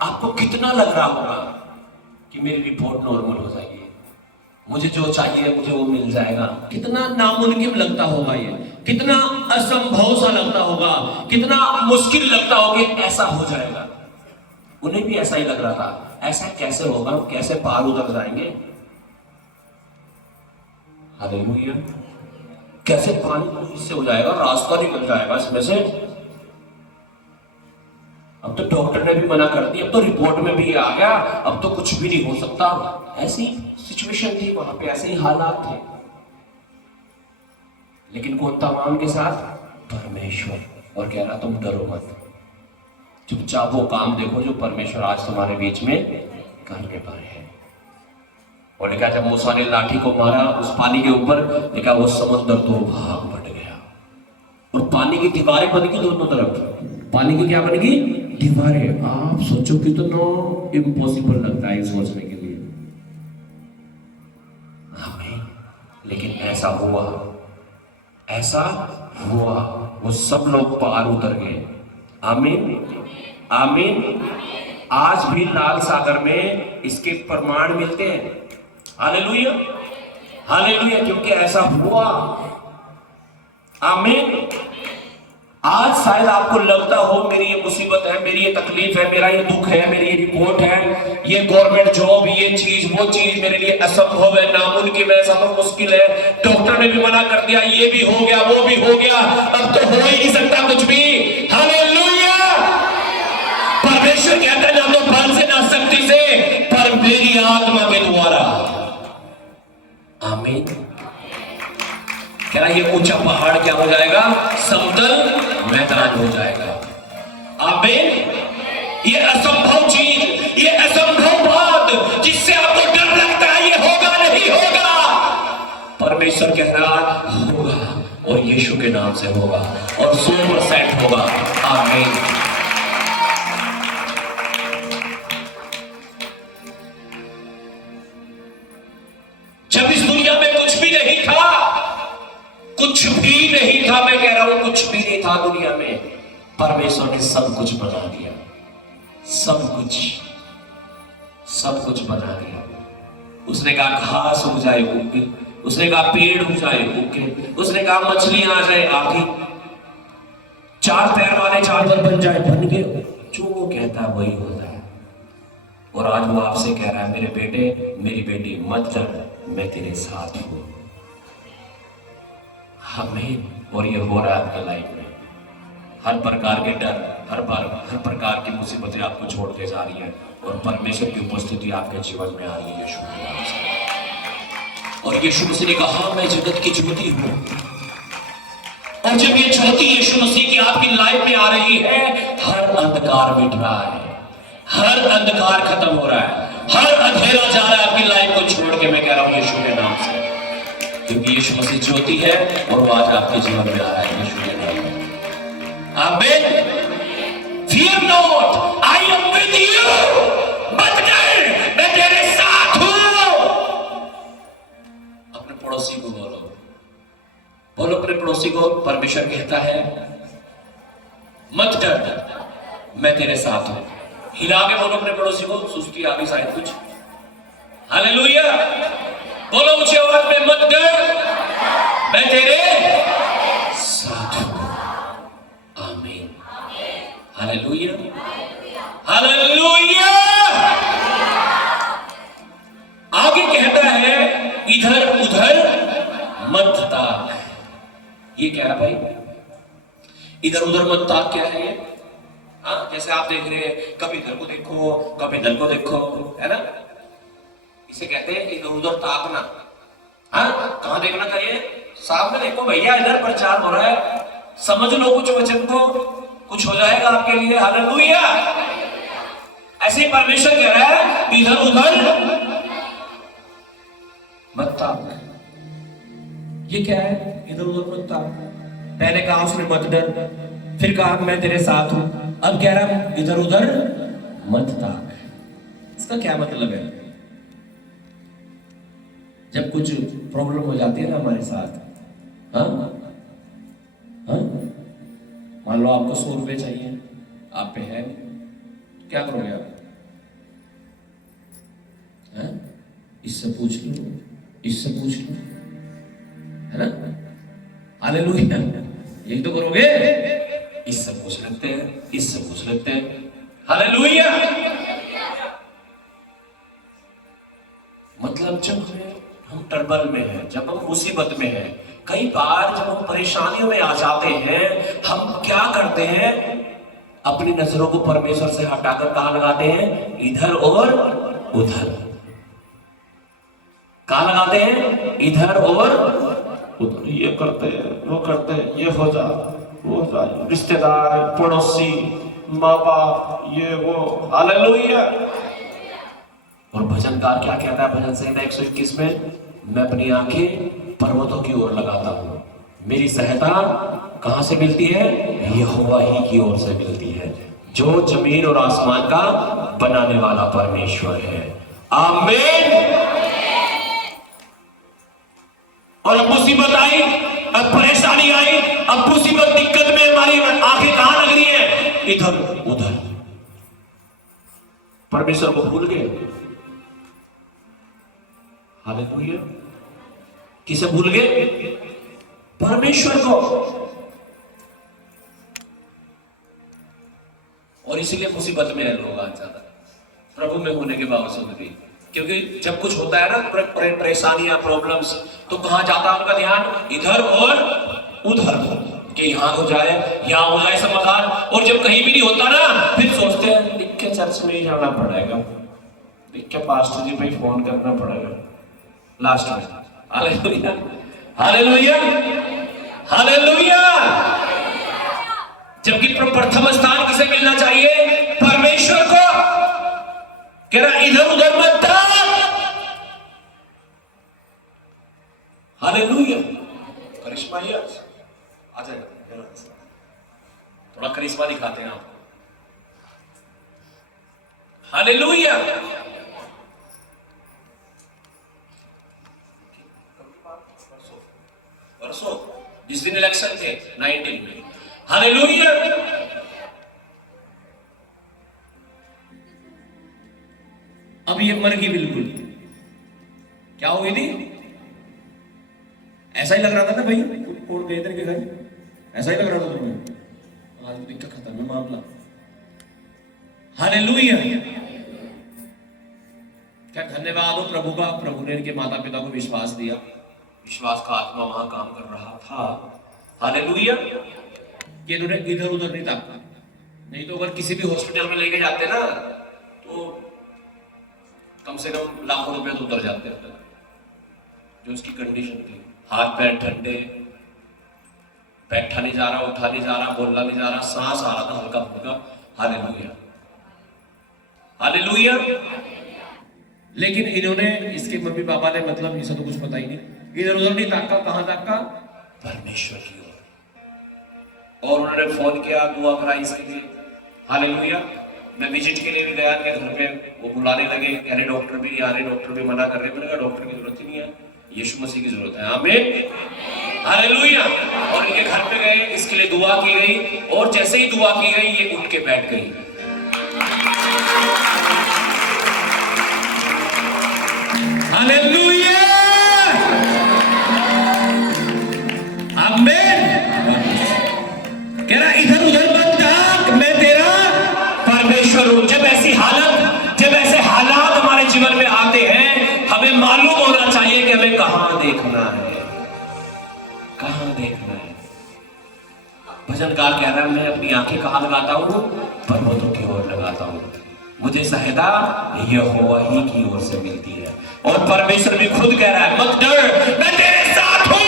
आपको कितना लग रहा होगा कि मेरी रिपोर्ट नॉर्मल हो जाएगी, मुझे जो चाहिए मुझे वो मिल जाएगा। कितना नामुमकिन लगता होगा ये, कितना असंभव सा लगता होगा, कितना मुश्किल लगता होगा कि ऐसा हो जाएगा। उन्हें भी ऐसा ही लग रहा था, ऐसा कैसे होगा, कैसे पार उतर जाएंगे। हालेलुया। कैसे पानी इससे हो जाएगा, रास्ता निकल जाएगा इसमें से। अब तो डॉक्टर ने भी मना कर दिया, अब तो रिपोर्ट में भी आ गया, अब तो कुछ भी नहीं हो सकता। ऐसी सिचुएशन थी वहां पे, ऐसे ही हालात थे, लेकिन कौन था वहां उनके साथ? परमेश्वर। और कह रहा तुम डरो मत, चुपचाप वो काम देखो जो परमेश्वर आज तुम्हारे बीच में करने पर है। और लिखा जब मूसा ने लाठी को मारा उस पानी के ऊपर, लिखा वो समुद्र 2 भाग बट गया और पानी की दीवारें बन गई दोनों तरफ। पानी की क्या बन गई? दीवारें। आप सोचो कितना इम्पॉसिबल लगता है सोचने के लिए हमें, लेकिन ऐसा हुआ, ऐसा हुआ, वो सब लोग पार उतर गए। आमीन, आमीन। आज भी लाल सागर में इसके प्रमाण मिलते हैं। हालेलुया, हालेलुया, क्योंकि ऐसा हुआ। आमीन। आज शायद आपको लगता हो मेरी ये मुसीबत है, मेरी ये तकलीफ है, मेरा ये दुख है, मेरी ये रिपोर्ट है, ये गवर्नमेंट जॉब, ये चीज वो चीज मेरे लिए असंभव है, नामुमकिन है, ऐसा तो मुश्किल है, डॉक्टर ने भी मना कर दिया, ये भी हो गया वो भी हो गया, अब तो हो ही नहीं सकता कुछ भी। हालेलुया। परमेश्वर कहता है ना तो बल से ना शक्ति से, पर मेरी आत्मा के द्वारा। आमीन। कह रहा ये ऊंचा पहाड़ क्या हो जाएगा? समतल मैदान हो जाएगा। आमीन। ये असंभव चीज, ये असंभव बात जिससे आपको डर लगता है ये होगा नहीं होगा, परमेश्वर कह रहा होगा और यीशु के नाम से होगा और 100% होगा। आमीन। जब इस दुनिया में कुछ भी नहीं था, कुछ भी नहीं था, मैं कह रहा हूं कुछ भी नहीं था दुनिया में, परमेश्वर ने सब कुछ बना दिया, सब कुछ बना दिया। उसने कहा घास उग जाए उगे, उसने कहा पेड़ उग जाए उगे, उसने कहा मछलियां आ जाए आगे, 4 पैर वाले जानवर बन जाए बन गए, जो वो कहता है वही होता है। और आज वो आपसे कह रहा है मेरे बेटे मेरी बेटी मत डर, मैं तेरे साथ हूं। हमें और ये हो रहा है आपके लाइफ में, हर प्रकार के डर, हर प्रकार की मुसीबतें आपको छोड़ के जा रही है और परमेश्वर की उपस्थिति आपके जीवन में आ रही है यीशु के नाम से। और यीशु मसीह ने कहा मैं जगत की ज्योति हूं, और जब ये ज्योति यीशु मसीह की आपकी लाइफ में आ रही है, हर अंधकार मिट रहा है, हर अंधकार खत्म हो रहा है, हर अंधेरा जा रहा है आपकी लाइफ को छोड़ के। मैं कह रहा हूं यीशु के नाम से, क्योंकि यीशु मसीह ज्योति है और वो आज आपके जीवन में आ रहा है यीशु के नाम में। आमीन। Fear not, I am with you. मत डर, मैं तेरे साथ हूं। अपने पड़ोसी को बोलो, बोलो अपने पड़ोसी को, परमेश्वर कहता है मत डर, मैं तेरे साथ हूं। हिला के बोलो अपने पड़ोसी को, सुस्ती आ गई शायद कुछ। हालेलुया, बोलो ऊंची आवाज में, मत डर, मैं तेरे साथ हूं। आमीन। Hallelujah, hallelujah. आगे कहता है इधर उधर मत ताक। ये क्या है भाई? इधर उधर मत ताक क्या है ये? हाँ, जैसे आप देख रहे हैं, कभी इधर को देखो कभी इधर को देखो, है ना? इसे कहते हैं इधर उधर ताकना। हाँ, कहां देखना चाहिए? सामने देखो भैया, इधर प्रचार हो रहा है, समझ लो कुछ वचन को, कुछ हो जाएगा आपके लिए। हालेलुया। ऐसे ही परमेश्वर कह रहा है इधर उधर मत ताक। ये क्या है? इधर उधर मत ताक। पहले कहा उसने मत डर, फिर कहा मैं तेरे साथ हूं, अब कह रहा हूं इधर उधर मत ताक। इसका क्या मतलब है? जब कुछ प्रॉब्लम हो जाती है ना हमारे साथ, हाँ हाँ, मान लो आपको 100 रुपए चाहिए, आप पे है नहीं, तो क्या करोगे आप? हाँ? इससे पूछ लो, इससे पूछ लो, है ना? हालेलुया, यही तो करोगे। इससे पूछ लेते हैं, इससे पूछ लेते हैं। हालेलुया। मतलब जब हम ट्रबल में हैं, जब हम मुसीबत में हैं, कई बार जब हम परेशानियों में आ जाते हैं, हम क्या करते हैं? अपनी नजरों को परमेश्वर से हटाकर कहां लगाते हैं? इधर और उधर। कहां लगाते हैं? इधर और उधर। ये करते हैं, वो करते हैं, ये हो जा, वो हो जा, रिश्तेदार, पड़ोसी, माँ बाप, ये वो। हालेलुया। और भजनकार क्या कहता है भजन संहिता 121 में? मैं अपनी आंखें पर्वतों की ओर लगाता हूं, मेरी सहायता कहां से मिलती है? यहोवा ही की ओर से मिलती है, जो जमीन और आसमान का बनाने वाला परमेश्वर है। आमीन। और अब मुसीबत आई, अब परेशानी आई, अब मुसीबत दिक्कत में हमारी आंखें कहां लग रही है? इधर उधर। परमेश्वर को भूल गए। हालेलुया। किसे भूल गए? परमेश्वर को। और इसीलिए मुसीबत में है लोग आज ज्यादा, प्रभु में होने के बावजूद भी। क्योंकि जब कुछ होता है ना, परेशानियां, प्रॉब्लम्स, तो कहां जाता है उनका ध्यान? इधर और उधर, कि यहां हो जाए, यहां हो जाए समाधान। और जब कहीं भी नहीं होता ना, फिर सोचते हैं लिख के चर्च में ही जाना पड़ेगा, लिख के पास्टर जी पे फोन करना पड़ेगा लास्ट में। Hallelujah, hallelujah, hallelujah. जबकि प्रथम स्थान किसे मिलना चाहिए? परमेश्वर को। कह रहा इधर उधर मत ताक। हालेलुया। करिश्मा ही आ जाएगा, थोड़ा करिश्मा दिखाते हैं आपको। हालेलुया। परसों जिस दिन इलेक्शन थे 19 में। हालेलुया। अब ये मर गई बिल्कुल। क्या हुई थी? ऐसा ही लग रहा था ना भाई, कोर्ट गए थे के घर, ऐसा ही लग रहा था तुम्हें। आज दिक्कत खत्म है मामला। हालेलुया। क्या धन्यवाद हो प्रभु का, प्रभु ने इनके माता पिता को विश्वास दिया, विश्वास का आत्मा वहां काम कर रहा था। हालेलुया। कि इन्होंने इधर उधर नहीं ताका। नहीं तो अगर किसी भी हॉस्पिटल में लेके जाते ना, तो कम से कम लाखों रुपए तो उतर जाते हैं, जो उसकी कंडीशन थी। हाथ पैर ठंडे, बैठा नहीं जा रहा, उठा नहीं जा रहा, बोलना नहीं जा रहा, सांस आ रहा था हल्का फुल्का। Hallelujah, hallelujah. लेकिन इन्होंने, इसके मम्मी पापा ने, मतलब इसे तो कुछ पता ही नहीं, इधर उधर नहीं ताका। कहां ताका? परमेश्वर की ओर। और उन्होंने फोन किया, दुआ कराई इसके लिए। हालेलुया। मैं विजिट के लिए भी गया इनके घर पे, वो बुलाने लगे, कह रहे डॉक्टर भी नहीं आ रहे, डॉक्टर भी मना कर रहे। मैंने कहा डॉक्टर की जरूरत ही नहीं है, यीशु मसीह की जरूरत है। आमीन। हालेलुया। और इनके घर पे गए, इसके लिए दुआ की गई, और जैसे ही दुआ की गई ये उठ के बैठ गई। हालेलुया, आमीन। कह रहा इधर उधर मत ताक, मैं तेरा परमेश्वर हूं। जब ऐसी हालत, जब ऐसे हालात हमारे जीवन में आते हैं, हमें मालूम होना चाहिए कि हमें कहां देखना है, कहां देखना है। भजनकार कह रहा है मैं अपनी आंखें कहां लगाता हूं, पर्वतों की ओर लगाता हूं। मुझे सहायता यहोवा ही की ओर से मिलती है। और परमेश्वर भी खुद कह रहा है मत डर, मैं तेरे साथ हूं।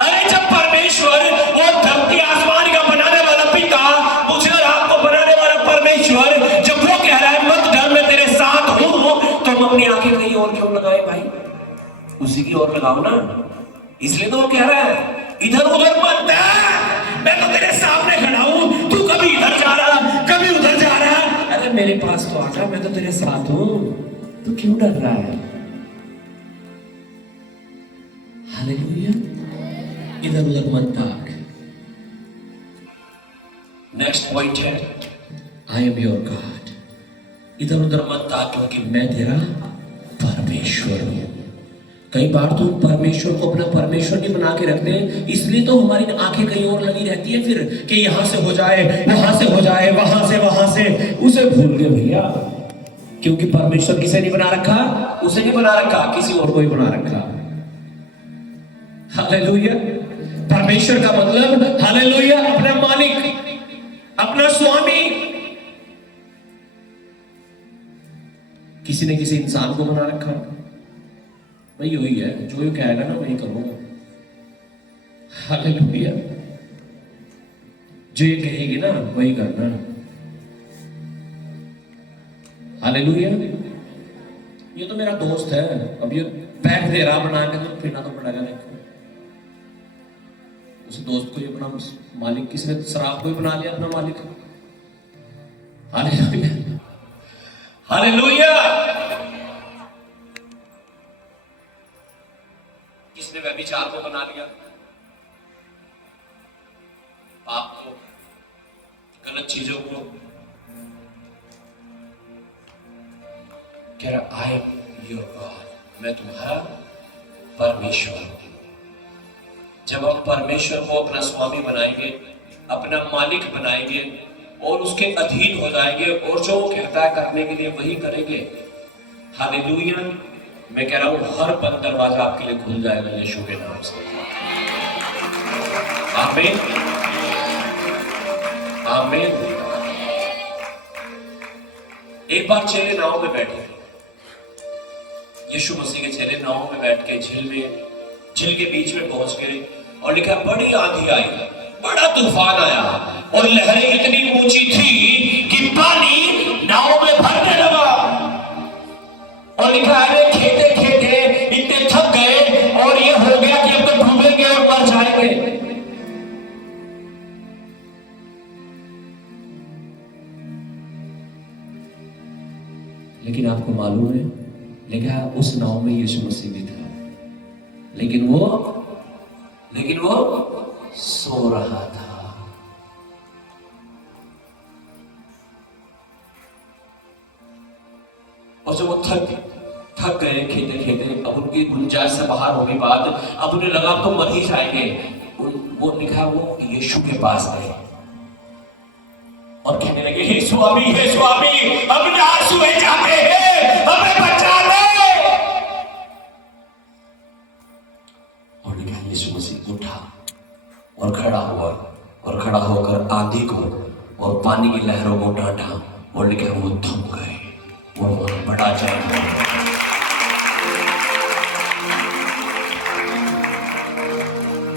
अरे जब परमेश्वर, वो धरती आसमान का बनाने वाला पिता, मुझे और आपको बनाने वाला परमेश्वर, जब वो कह रहा है मत डर मैं तेरे साथ हूं, तो हम अपनी आंखें कहीं और क्यों लगाए भाई, उसी की ओर लगाओ ना। इसलिए तो वो कह रहा है इधर उधर मत देख, मैं तो तेरे सामने खड़ा हूं, तू कभी इधर जा रहा कभी उधर जा रहा, अरे मेरे पास तो आजा, मैं तो तेरे साथ हूं, तू क्यों डर रहा है। हालेलुया, इधर उधर मत ताक। नेक्स्ट पॉइंट है आई एम योर गॉड। इधर उधर मत ताक क्योंकि मैं तेरा परमेश्वर हूं। कई बार तो परमेश्वर को अपना परमेश्वर नहीं बना के रखते, इसलिए तो हमारी आंखें कहीं और लगी रहती है फिर कि यहां से हो जाए, वहां से हो जाए, वहां से उसे भूल गए भैया। क्योंकि परमेश्वर किसे नहीं बना रखा, उसे नहीं बना रखा, किसी और को ही बना रखा। हालेलुया। परमेश्वर का मतलब हालेलुया अपना मालिक, अपना स्वामी। किसी ने किसी इंसान को बना रखा, वही वही है, जो ये कहेगा ना वही करूंगा। हालेलुया, जो ये कहेगी ना वही करना। हालेलुया। ये तो मेरा दोस्त है, अब ये पैक दे रहा बना के तो पीना तो पड़ेगा नहीं। उस दोस्त को ये अपना मालिक, किसी ने शराब को ही बना लिया अपना मालिक। Hallelujah, hallelujah. किसने व्यभिचार को बना लिया, पाप को, गलत चीजों को। कह रहा आई एम योर गॉड, मैं तुम्हारा परमेश्वर हूं। जब हम परमेश्वर को अपना स्वामी बनाएंगे, अपना मालिक बनाएंगे और उसके अधीन हो जाएंगे और जो वो कहता है करने के लिए वही करेंगे। हालेलुया। मैं कह रहा हूं हर बंद दरवाजा आपके लिए खुल जाएगा यीशु के नाम से। आमीन, आमीन। एक बार चेले नाव में बैठे, यीशु मसीह के चेले नाव में बैठ के झील के बीच में पहुंच गए और लिखा बड़ी आंधी आई, बड़ा तूफान आया और लहरें इतनी ऊंची थी कि पानी नाव में भरने लगा। और लिखा है खेते खेते इतने थक गए और ये हो गया कि अब तो डूबेंगे और मर जाएंगे। लेकिन आपको मालूम है, लिखा है उस नाव में यीशु मसीह भी था, लेकिन वो सो रहा था। और जब वो थक गए खेते खेते, अब उनकी गुंजाइश से बाहर होने बात, अब उन्हें लगा तो मर ही जाएंगे। वो लिखा वो यीशु के पास गए और कहने लगे हे स्वामी, हम नाश हुए जाते हैं, हमें बचा ले। और लिखा यीशु मसीह उठा और खड़ा होकर आंधी को और पानी की लहरों को डांटा और लिखा वो थम गए और वहां बड़ा चैन हो गया।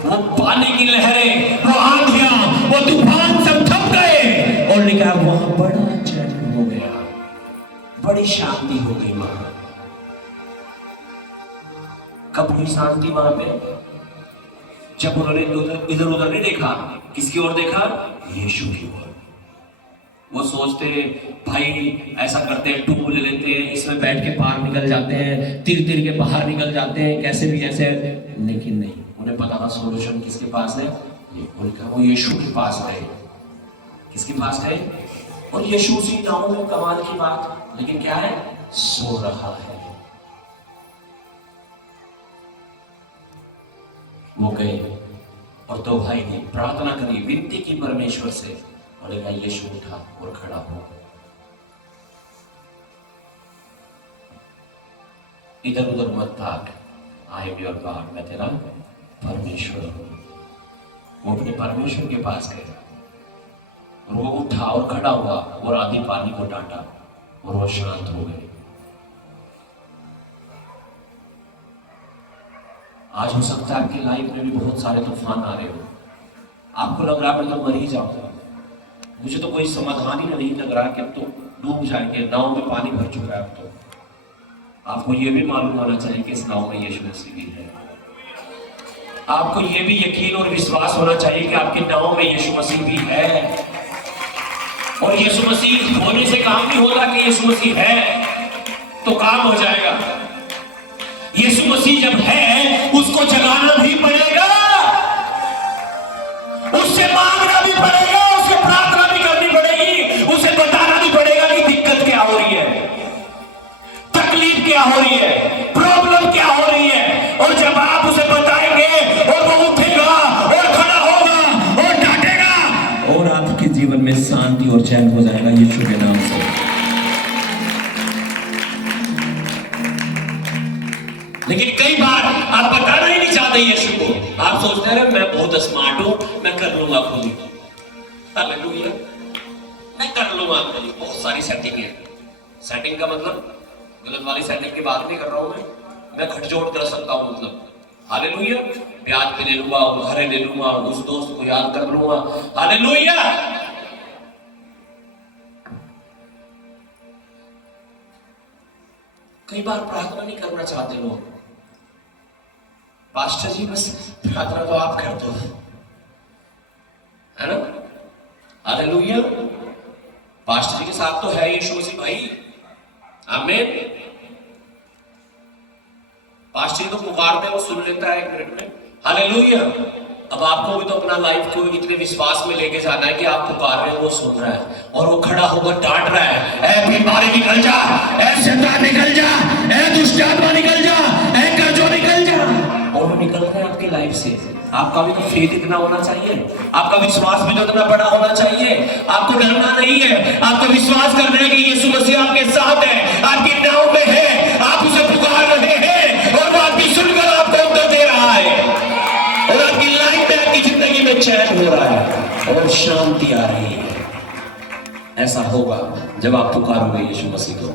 वो पानी की लहरें, वो आंधियां, वो तूफान सब थम गए और लिखा वहां बड़ा चैन हो गया, बड़ी शांति हो गई वहां। कब हुई शांति वहां पे? जब उन्होंने इधर उधर नहीं देखा, किसकी ओर देखा? यीशु की ओर। वो सोचते भाई ऐसा करते हैं, टूब ले लेते हैं, इसमें बैठ के पार निकल जाते हैं, तीर के बाहर निकल जाते हैं, कैसे भी ऐसे, लेकिन नहीं। उन्हें पता था सोल्यूशन किसके पास है, ये उनका वो यीशु के पास गए। किसके पास गए? और यीशु उसी नाव में, कमाल की बात, लेकिन क्या है, सो रहा है। वो गए और दो भाई ने प्रार्थना करी, विनती की परमेश्वर से, और यीशु उठा और खड़ा हुआ। इधर उधर मत भाग, आई एम योर गॉड, मैं तेरा परमेश्वर हूं। वो अपने परमेश्वर के पास गए और वो उठा और खड़ा हुआ और आधी पानी को डांटा और वो शांत हो गए। आज हो सकता है आपकी लाइफ में भी बहुत सारे तूफान आ रहे हो, आपको लग रहा है मैं तो मर ही जाऊंगा, मुझे तो कोई समाधान ही नहीं लग रहा कि अब तो डूब जाएंगे, नाव में पानी भर चुका है अब तो। आपको ये भी मालूम होना चाहिए कि इस नाव में यीशु मसीह भी है। आपको ये भी यकीन और विश्वास होना चाहिए कि आपके नाव में यीशु मसीह भी है। और यीशु मसीह होने से काम नहीं होता कि यीशु मसीह है तो काम हो जाएगा। यीशु मसीह जब है उसको जगाना भी पड़ेगा, उससे मांगना भी पड़ेगा, उससे प्रार्थना भी करनी पड़ेगी, उसे बताना भी पड़ेगा कि दिक्कत क्या हो रही है, तकलीफ क्या हो रही है, प्रॉब्लम क्या हो रही है। और जब आप उसे बताएंगे और वो उठेगा और खड़ा होगा और डांटेगा और आपके जीवन में शांति और चैन हो जाएगा यीशु के नाम से। लेकिन कई बार आप बताना ही नहीं चाहते यीशु को, आप सोचते हैं मैं बहुत स्मार्ट हूं, मैं कर लूंगा खुद ही। हालेलुया, मैं कर लूंगा। मेरी बहुत सारी सेटिंग है। सेटिंग का मतलब गलत वाली सेटिंग की बात नहीं कर रहा हूं मैं खटजोड़ कर सकता हूं, मतलब हालेलुया, ब्याज पे ले लूंगा, उधारे ले लूंगा, उस दोस्त को याद कर लूंगा। हालेलुया। कई बार प्रार्थना नहीं करना चाहते लोग, पास्टर जी बस प्रार्थना तो आप कर दो, है ना। हालेलुया, पास्टर जी के साथ तो है यीशु मसीह भाई, आमीन। पास्टर जी तो पुकारते हैं, वो सुन लेता है 1 मिनट में। हालेलुया। अब आपको भी तो अपना लाइफ को इतने विश्वास में लेके जाना है कि आप पुकार रहे हो, वो सुन रहा है और वो खड़ा होकर डांट रहा है, ऐ बीमारी निकल जा, ऐ शैतान निकल जा, ऐ दुष्ट आत्मा निकल जा, ऐ कर्जों निकल जा। और वो निकल रहा है आपकी लाइफ से। आपका भी तो फेथ इतना होना चाहिए, आपका विश्वास भी तो इतना बड़ा होना चाहिए। आपको डरना नहीं है, आपको विश्वास करना है कि यीशु मसीह आपके साथ है, आपकी नाव में है, आप उसे पुकार रहे हैं और वो आपकी सुनकर आपको उत्तर दे रहा है और आपकी लाइफ में, आपकी जिंदगी में चैन हो रहा है और शांति आ रही है। ऐसा होगा जब आप पुकारोगे यीशु मसीह को।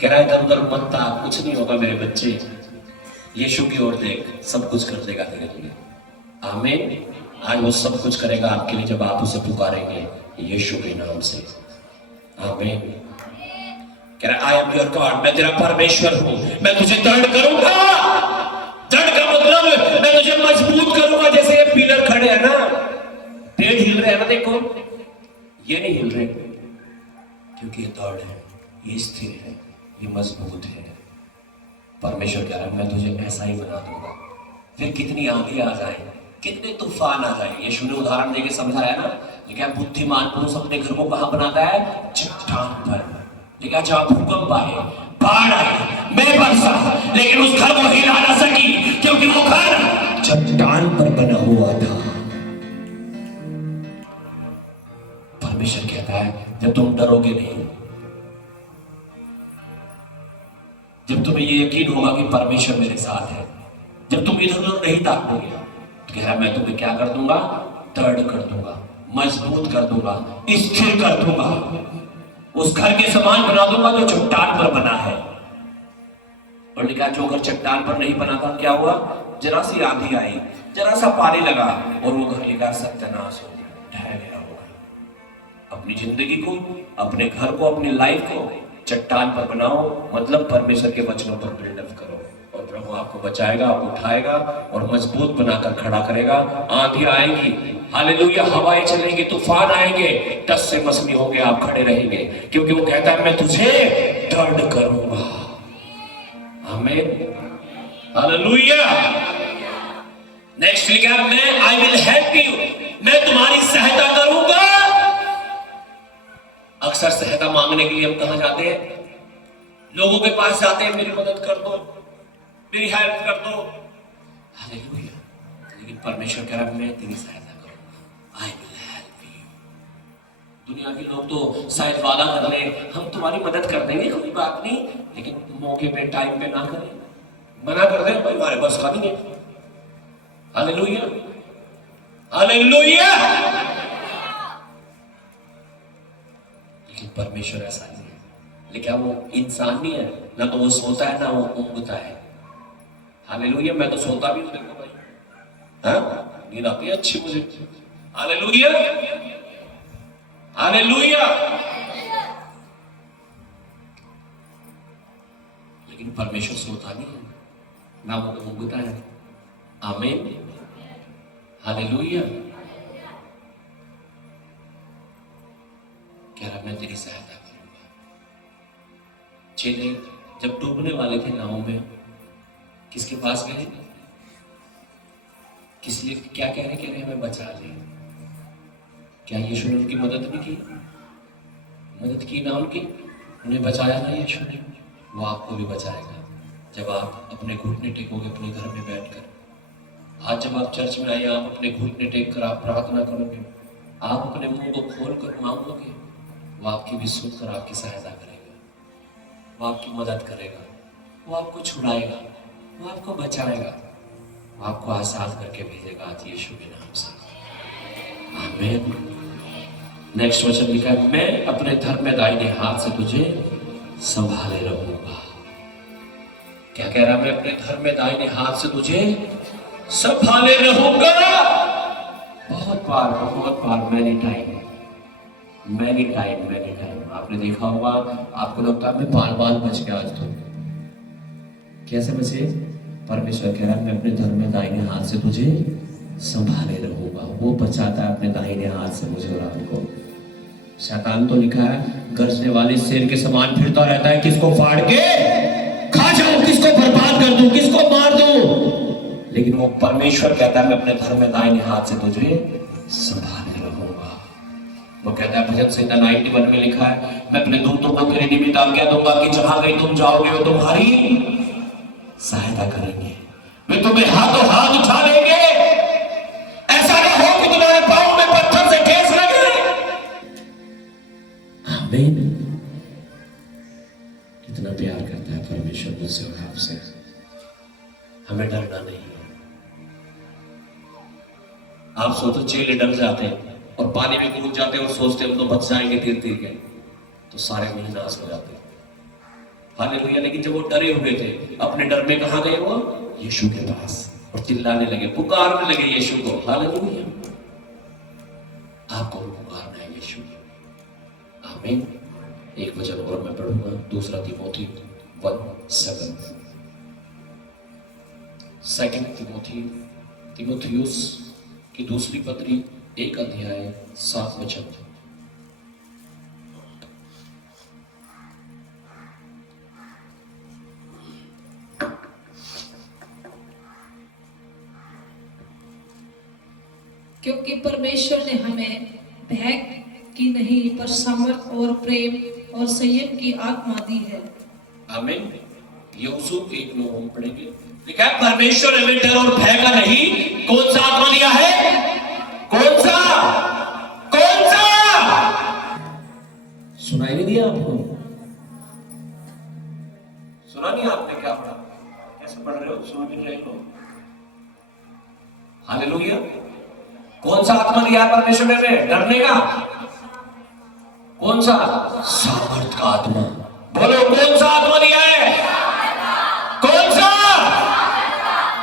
कह रहा है इधर उधर मत ताक, कुछ नहीं होगा मेरे बच्चे, यीशु की ओर देख, सब कुछ कर देगा तेरे लिए। आमीन। आज वो सब कुछ करेगा आपके लिए जब आप उसे पुकारेंगे यीशु के नाम से। आमीन। कह रहा आई एम योर गॉड, मैं तेरा परमेश्वर हूं, मैं तुझे दृढ़ करूंगा। दृढ़ का मतलब मैं तुझे मजबूत करूंगा। जैसे ये पिलर खड़े हैं ना, पेड़ हिल रहे हैं ना, देखो ये नहीं हिल रहे क्योंकि ये दृढ़ है, ये स्थिर है, ये मजबूत है। परमेश्वर कह रहा है मैं तुझे ऐसा ही बना दूंगा। फिर कितनी आंधी आ जाए, कितने तूफान आ जाए। यीशु ने उदाहरण देके समझाया ना, लेकिन बुद्धिमान पुरुष अपने घर को कहां बनाता है? चट्टान पर। लेकिन जहां भूकंप आए, बाढ़ आए, मैं बरसा, लेकिन उस घर को हिला ना सकी क्योंकि वो घर चट्टान पर बना हुआ था। परमेश्वर कहता है जब तुम डरोगे नहीं, जब तुम्हें ये यकीन होगा कि परमेश्वर मेरे साथ है, जब तुम इधर उधर नहीं ताकोगे, तो कह रहा है मैं तुम्हें क्या कर दूंगा? दृढ़ कर दूंगा, मजबूत कर दूंगा, स्थिर कर दूंगा, उस घर के समान बना दूंगा जो चट्टान पर बना है। और लिखा जो घर चट्टान पर नहीं बना था, क्या हुआ? जरा सी आंधी आई, जरा सा पानी लगा और वो घर लिखा सत्यानाश हो गया, ढह गया होगा। अपनी जिंदगी को, अपने घर को, अपनी लाइफ को चट्टान पर बनाओ, मतलब परमेश्वर के वचनों पर बिल्डअप करो और प्रभु आपको बचाएगा, उठाएगा और मजबूत बनाकर खड़ा करेगा। आंधी आएगी, हालेलुया, हवाएं चलेंगी, तूफान आएंगे, टस से मस नहीं होंगे, आप खड़े रहेंगे क्योंकि वो कहता है मैं तुझे दृढ़ करूंगा। आमीन, हालेलुया। नेक्स्ट लिखा है मैं आई विल हेल्प यू, मैं तुम्हारी सहायता करूंगा। अक्सर सहायता मांगने के लिए हम कहां जाते हैं? लोगों के पास जाते हैं, मेरी मदद कर दो, मेरी हेल्प कर दो। हालेलुया। लेकिन परमेश्वर कह रहा है मैं तेरी सहायता करूंगा, आई विल हेल्प यू। दुनिया के लोग तो शायद वादा कर ले हम तुम्हारी मदद कर देंगे, कोई बात नहीं, लेकिन मौके पे टाइम पे ना करें, मना कर दे, भाई हमारे बस का नहीं है। Hallelujah, hallelujah. लेकिन परमेश्वर ऐसा नहीं है। लेकिन वो इंसान नहीं है, ना तो वो सोता है ना वो ऊँघता है। हालेलुया। मैं तो सोता भी हूँ, देखो भाई, हाँ नींद आती है अच्छी मुझे। Hallelujah, hallelujah. लेकिन परमेश्वर सोता नहीं है, ना वो ऊँघता है। आमीन, हालेलुया। कह रहा मैं तेरी सहायता करूंगा। चेले जब डूबने वाले थे नाव में, किसके पास गए? किस लिए? क्या कह रहे हमें बचा ले। क्या यीशु ने उनकी मदद नहीं की? मदद की ना उनकी, उन्हें बचाया ना यीशु ने, वो आपको भी बचाएगा जब आप अपने घुटने टेकोगे अपने घर में बैठकर। आज जब आप चर्च में आए, आप अपने घुटने टेक कर आप प्रार्थना करोगे, आप अपने मुंह को खोल कर मांगोगे, वो आपकी भी सुनकर आपकी सहायता करेगा, वो आपकी मदद करेगा, वो आपको छुड़ाएगा, वो आपको बचाएगा, वो आपको आजाद करके भेजेगा आज यीशु के नाम से। आमीन। नेक्स्ट वचन लिखा है मैं अपने धर्म में दाहिने हाथ से तुझे संभाले रहूंगा। क्या कह रहा? मैं अपने धर्म में दाहिने हाथ से तुझे संभाले रहूंगा। बहुत बार मैनी टाइम आपने देखा होगा, आपको लगता है मैं बाल बच गया आज तो। कैसे बचे? परमेश्वर कह रहा है मैं अपने धर्म में दाहिने हाथ से तुझे संभाले रहूंगा। वो बचाता है अपने दाहिने हाथ से मुझे और आपको। शैतान तो लिखा है गरजने वाले शेर के समान फिरता रहता है, किसको फाड़ के खा जाऊं, किसको बर्बाद कर दूं, किसको मार दूं। लेकिन वो परमेश्वर कहता है मैं अपने धर्म में दाहिने हाथ से तुझे संभाले रहूंगा। वो कहता है भजन संहिता 91 में लिखा है मैं अपने दूतों को तेरे निमित्त आज्ञा दूंगा कि जहां कहीं तुम जाओगे वो तुम्हारी सहायता करेंगे, वे तुम्हें हाथों हाथ उठा लेंगे, ऐसा ना हो कि तुम्हारे पांव में पत्थर से ठेस लगे। आमीन। कितना प्यार करता है परमेश्वर मुझसे और आपसे। हमें डरना नहीं है। आप सोचो चेले डर जाते हैं और पानी में कूद जाते हैं और सोचते हम तो बच जाएंगे तीर के, तो सारे नहीं नाश हो जाते। हालेलुया। लेकिन जब वो डरे हुए थे, अपने डर में कहां गए? वो यीशु के पास और चिल्लाने लगे, पुकारने लगे यीशु को। हालेलुया। आपको पुकारना है यीशु। आमीन। एक वचन और मैं पढ़ूंगा, दूसरा तीमोथी 1:7। सेकंड तीमुथियुस की दूसरी पत्री 1 अध्याय 7 वचन। क्योंकि परमेश्वर ने हमें भय की नहीं पर सामर्थ और प्रेम और संयम की आत्मा दी है। आमीन। यूसुफ 1:9 हम पढ़ेंगे। लिखा है परमेश्वर हमें डर और भय का नहीं, कौन सा आत्मा दिया है? कौन सा? सुनाई नहीं दिया आपको? सुना नहीं आपने? क्या पढ़ा? कैसे पढ़ रहे हो? सुन भी रहे हो? हालेलुया। कौन सा आत्मा दिया परमेश्वर ने हमें डरने का? कौन सा? सामर्थ का आत्मा। बोलो कौन सा आत्मा दिया है? कौन सा?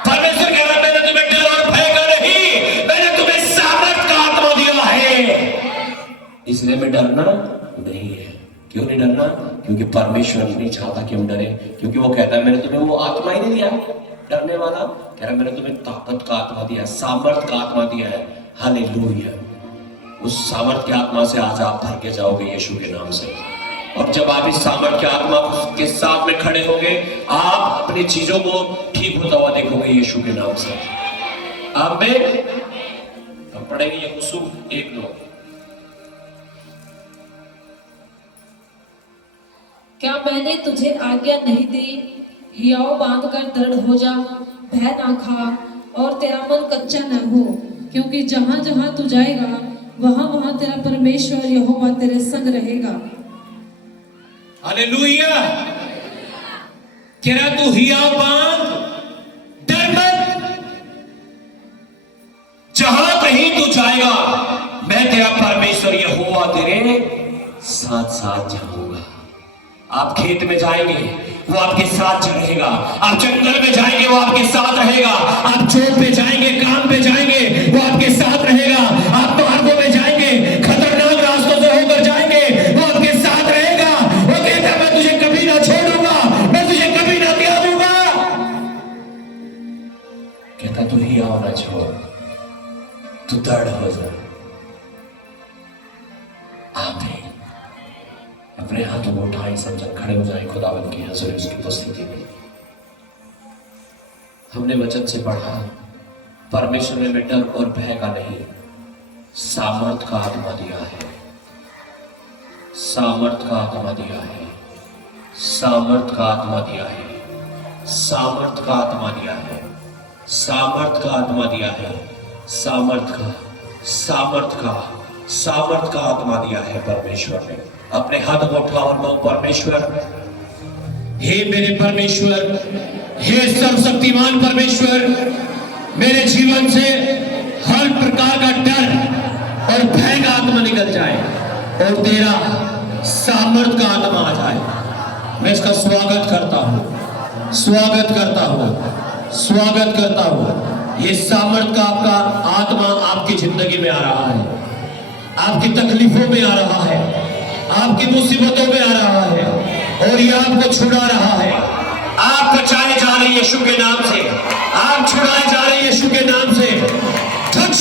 परमेश्वर कह रहा है मैंने तुम्हें डर और भय का नहीं, मैंने तुम्हें सामर्थ का आत्मा दिया है। इसलिए मैं डरना नहीं है। क्यों नहीं डरना? क्योंकि परमेश्वर नहीं चाहता कि हम डरे, क्योंकि वो कहता है मैंने तुम्हें वो आत्मा ही नहीं दिया डरने वाला। कह रहा मैंने तुम्हें ताकत का आत्मा दिया, सामर्थ का आत्मा दिया है। हालेलुया। उस सामर्थ की आत्मा से आज आप भर के जाओगे यीशु के नाम से। और जब आप इस सामर्थ की आत्मा के साथ में खड़े होंगे, आप अपनी चीजों को ठीक होता हुआ देखोगे यीशु के नाम से। आमीन। हम पढ़ेंगे यकूब 1:2। क्या मैंने तुझे आज्ञा नहीं दी, हियाव बांध कर दृढ़ हो जा, भय ना खा और तेरा मन कच्चा न हो, क्योंकि जहां जहां तू जाएगा वहां वहां तेरा परमेश्वर यहोवा तेरे संग रहेगा। हालेलुया। कह रहा तू हियाव बांध, डर मत, जहां कहीं तू जाएगा मैं तेरा परमेश्वर यहोवा तेरे साथ साथ जाऊंगा। आप खेत में जाएंगे वो आपके साथ रहेगा, आप जंगल में जाएंगे वो आपके साथ रहेगा, आप जॉब पे जाएंगे, काम पे जाएंगे वो आपके साथ रहेगा, आप मार्गों में जाएंगे, खतरनाक रास्तों से होकर जाएंगे वो आपके साथ रहेगा। वो कहता मैं तुझे कभी ना छोड़ूंगा, मैं तुझे कभी ना त्यागूंगा। कहता तू हियाव ना छोड़, तू दृढ़ हो जा। आमीन। अपने हाथों को उठाएं, सब जन खड़े हो जाएं खुदावंद की हज़ूरी उसकी उपस्थिति में। हमने वचन से पढ़ा परमेश्वर ने हमें डर और भय का नहीं सामर्थ का आत्मा दिया है। सामर्थ का आत्मा दिया है। सामर्थ का आत्मा दिया है। सामर्थ का आत्मा दिया है। सामर्थ का आत्मा दिया है। सामर्थ का आत्मा दिया है परमेश्वर ने। अपने हाथ को उठाओ और बोलो परमेश्वर, हे मेरे परमेश्वर, हे सर्वशक्तिमान परमेश्वर, मेरे जीवन से हर प्रकार का डर और भय का आत्मा निकल जाए और तेरा सामर्थ का आत्मा आ जाए। मैं इसका स्वागत करता हूँ, स्वागत करता हूँ, स्वागत करता हूँ। ये सामर्थ का आपका आत्मा आपकी जिंदगी में आ रहा है, आपकी तकलीफों में आ रहा है, आपकी मुसीबतों में आ रहा है और ये आपको छुड़ा रहा है। आप बचाए जा रहे हैं यीशु के नाम से, आप छुड़ाए जा रहे हैं यीशु के नाम से। टच